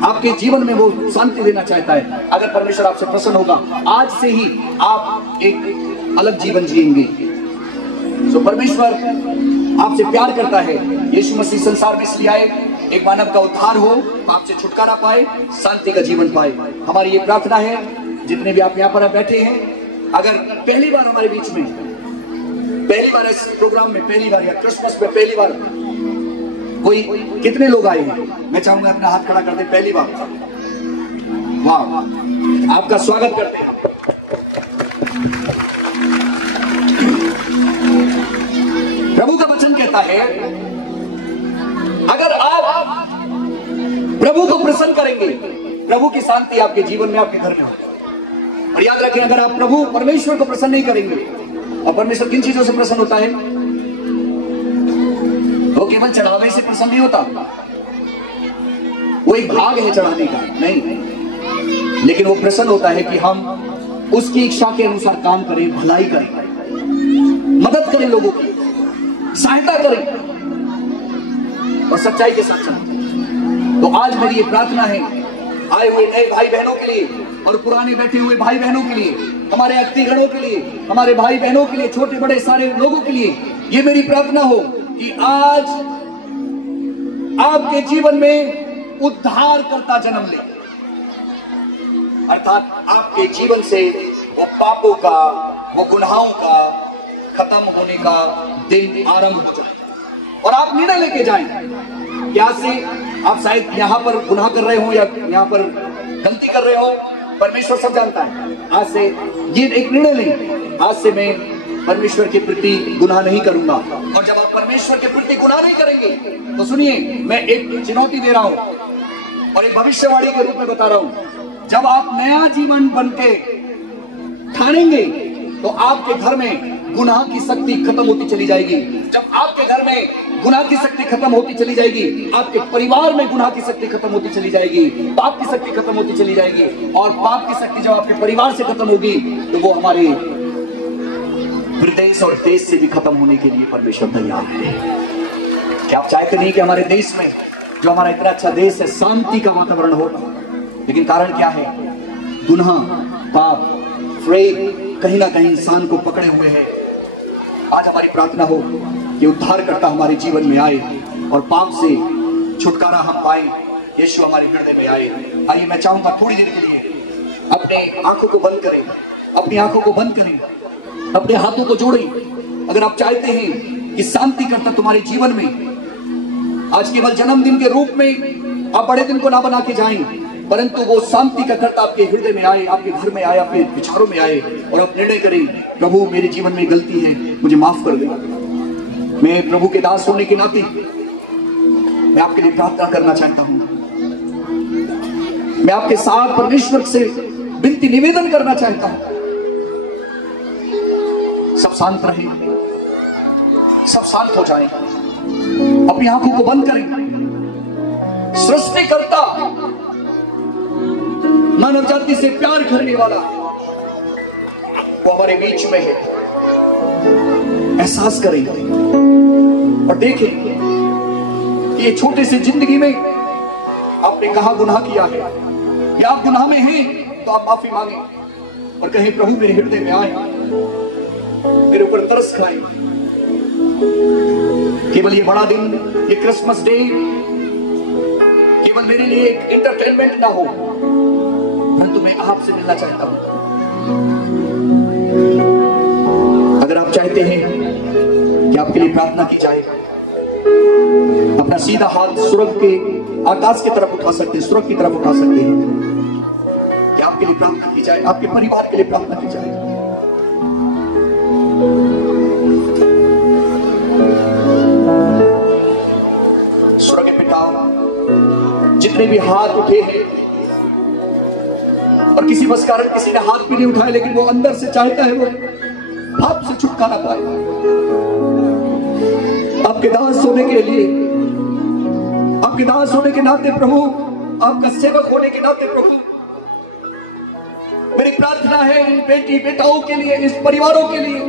आपके जीवन में वो शांति देना चाहता है। अगर परमेश्वर आपसे प्रसन्न होगा, आज से ही आप एक अलग जीवन जिएंगे। तो परमेश्वर आपसे प्यार करता है। यीशु मसीह संसार में इसलिए आए, एक मानव का उद्धार हो, आपसे छुटकारा पाए, शांति का जीवन पाए। हमारी ये प्रार्थना है, जितने भी आप यहाँ पर बैठे हैं, अगर पहली बार हमारे बीच में, पहली बार इस प्रोग्राम में, पहली बार या क्रिसमस में पहली बार कोई, कितने लोग आए हैं? मैं चाहूंगा अपना हाथ खड़ा कर दे। पहली बार, वाह, आपका स्वागत करते हैं। प्रभु का वचन कहता है अगर आप प्रभु को प्रसन्न करेंगे, प्रभु की शांति आपके जीवन में, आपके घर में होगी। और याद रखें, अगर आप प्रभु परमेश्वर को प्रसन्न नहीं करेंगे, और परमेश्वर किन चीजों से प्रसन्न होता है? वो केवल चढ़ावे से प्रसन्न नहीं होता, वो एक भाग है चढ़ाने का, नहीं, लेकिन वो प्रसन्न होता है कि हम उसकी इच्छा के अनुसार काम करें, भलाई करें, मदद करें, लोगों की सहायता करें और सच्चाई के साथ चलें। तो आज मेरी ये प्रार्थना है, आए हुए नए भाई बहनों के लिए और पुराने बैठे हुए भाई बहनों के लिए, हमारे अतिथिगणों के लिए, हमारे भाई बहनों के लिए, छोटे बड़े सारे लोगों के लिए ये मेरी प्रार्थना हो कि आज आपके जीवन में उद्धारकर्ता जन्म ले, अर्थात आपके जीवन से वो पापों का, वो गुनाहों का खत्म होने का दिन आरंभ हो जाए, और आप निर्णय लेके जाएं कि आज से आप शायद यहाँ पर गुनाह कर रहे हो या यहाँ पर गलती कर रहे हो, परमेश्वर सब जानता है। आज से ये एक निर्णय लें, आज से मैं परमेश्वर के प्रति गुनाह नहीं करूंगा। और जब आप परमेश्वर के प्रति गुनाह नहीं करेंगे, तो सुनिए, मैं एक चुनौती दे रहा हूं और एक भविष्यवाणी के रूप में बता रहा हूं। जब आप नया जीवन बन के ठानेंगे, तो आपके घर में गुनाह की शक्ति खत्म होती चली जाएगी। जब आपके घर में गुनाह की शक्ति खत्म होती चली जाएगी, आपके परिवार में गुनाह की शक्ति खत्म होती चली जाएगी, पाप की शक्ति खत्म होती चली जाएगी, और पाप की शक्ति जब आपके परिवार से खत्म होगी, तो वो हमारे प्रदेश और देश से भी खत्म होने के लिए परमेश्वर तैयार है। क्या आप चाहते नहीं कि हमारे देश में, जो हमारा इतना अच्छा देश है, शांति का वातावरण हो? लेकिन कारण क्या है? गुनाह, पाप, फ्रेड कहीं ना कहीं इंसान को पकड़े हुए हैं। आज हमारी प्रार्थना हो कि उद्धारकर्ता हमारे जीवन में आए और पाप से छुटकारा हम पाए, यीशु हमारे हृदय में आए। आइए, मैं चाहूंगा थोड़ी देर के लिए अपने आंखों को बंद करें, अपनी आंखों को बंद करें, अपने हाथों को जोड़ें। अगर आप चाहते हैं कि शांति करता तुम्हारे जीवन में, आज केवल जन्मदिन के रूप में आप बड़े दिन को ना बना के जाएं, परंतु वो शांति का कर्ता आपके हृदय में आए, आपके घर में आए, आपके विचारों में आए, और आप निर्णय करें, प्रभु मेरे जीवन में गलती है, मुझे माफ कर दे। मैं प्रभु के दास होने के नाते मैं आपके लिए प्रार्थना करना चाहता हूं। मैं आपके साथ परमेश्वर से विनती निवेदन करना चाहता हूं। सब शांत रहें, सब शांत हो जाएं, अपनी आंखों को बंद करें। सृष्टिकर्ता, मानव जाति से प्यार करने वाला, वो हमारे बीच में है। एहसास करें और देखें कि ये छोटे से जिंदगी में आपने कहां गुनाह किया है, या आप गुनाह में हैं तो आप माफी मांगे और कहें, प्रभु मेरे हृदय में आए, मेरे ऊपर तरस खाए। केवल ये बड़ा दिन, ये क्रिसमस डे केवल मेरे लिए एक एंटरटेनमेंट ना हो, परंतु मैं आपसे मिलना चाहता हूं। अगर आप चाहते हैं कि आपके लिए प्रार्थना की जाए, अपना सीधा हाथ स्वर्ग के, आकाश की तरफ उठा सकते हैं, स्वर्ग की तरफ उठा सकते हैं कि आपके लिए प्रार्थना की जाए, आपके परिवार के लिए प्रार्थना की जाए। स्वर्ग के पिता, जितने भी हाथ उठे हैं, और किसी बस कारण किसी ने हाथ भी नहीं उठाया, लेकिन वो अंदर से चाहता है वो पाप से छुटकारा पाए, आपके दास होने के लिए, आपके दास होने के नाते प्रभु, आपका सेवक होने के नाते प्रभु, मेरी प्रार्थना है इन बेटी बेटाओं के लिए, इस परिवारों के लिए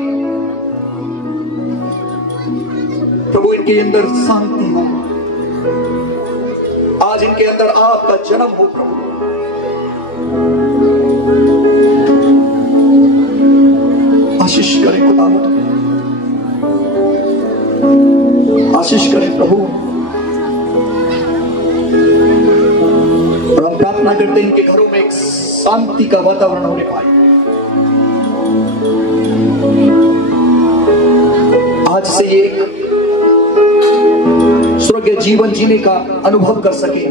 प्रभु इनके अंदर शांति हो, आज इनके अंदर आपका जन्म हो प्रभु। आशीष करें खुदावंद, आशीष करें प्रभु। और हम प्रार्थना करते हैं इनके घरों में एक शांति का वातावरण होने पाए। आज से ये एक स्वर्गीय जीवन जीने का अनुभव कर सके।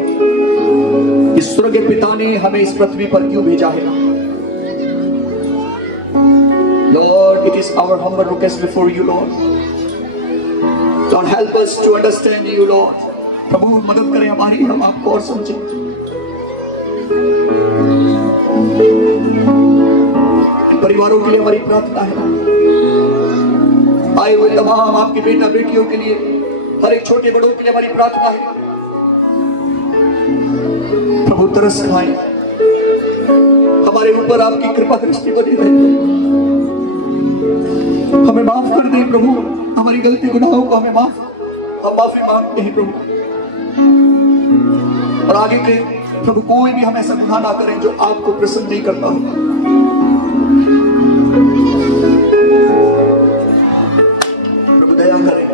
इस स्वर्गीय पिता ने हमें इस पृथ्वी पर क्यों भेजा है। Lord, it is our humble request before you, Lord. Lord, help us to understand you, Lord. प्रभु मदद करें हमारी, हम आपको और समझें। परिवारों के लिए हमारी प्रार्थना है, आए हुए तमाम आपके बेटा बेटियों के लिए, हर एक छोटे बड़ों के लिए हमारी प्रार्थना है। प्रभु तरस खाए, हमारे ऊपर आपकी कृपा दृष्टि बनी रहे, हमें माफ कर दे प्रभु, हमारी गलती गुनाहों को हमें हम माफी मांगते हैं प्रभु। और आगे के प्रभु कोई भी हम ऐसा गुनाह ना करें जो आपको प्रसन्न नहीं करता हो। प्रभु दया करें।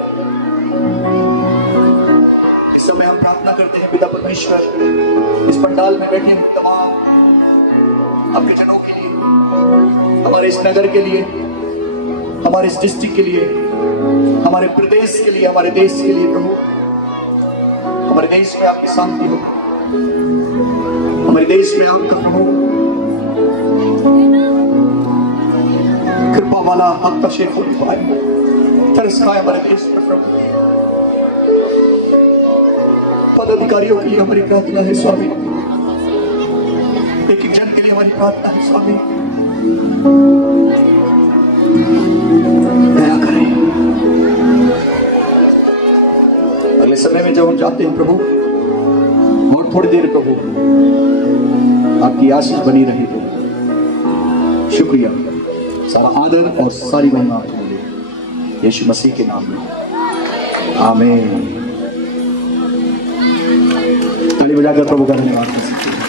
इस समय हम प्रार्थना करते हैं पिता परमेश्वर, इस पंडाल में बैठे हुए तमाम आपके जनों के लिए, हमारे इस नगर के लिए, हमारे इस डिस्ट्रिक्ट के लिए, हमारे प्रदेश के लिए, हमारे देश के लिए प्रभु। हमारे देश में आपकी शांति हो, हमारे देश में आपका प्रभु कृपा वाला हस्तक्षेप हो पाए, तरस खाए हमारे देश में प्रभु। पदाधिकारियों के लिए हमारी प्रार्थना है स्वामी, एक एक जन के लिए हमारी प्रार्थना है स्वामी, दया करें। अगले समय में जब हम जाते हैं प्रभु, और थोड़ी देर प्रभु आपकी आशीष बनी रही तो शुक्रिया, सारा आदर और सारी महिमा आपको मिले, यीशु मसीह के नाम में आमीन। ताली बजाकर प्रभु का धन्यवाद कर सकते हैं।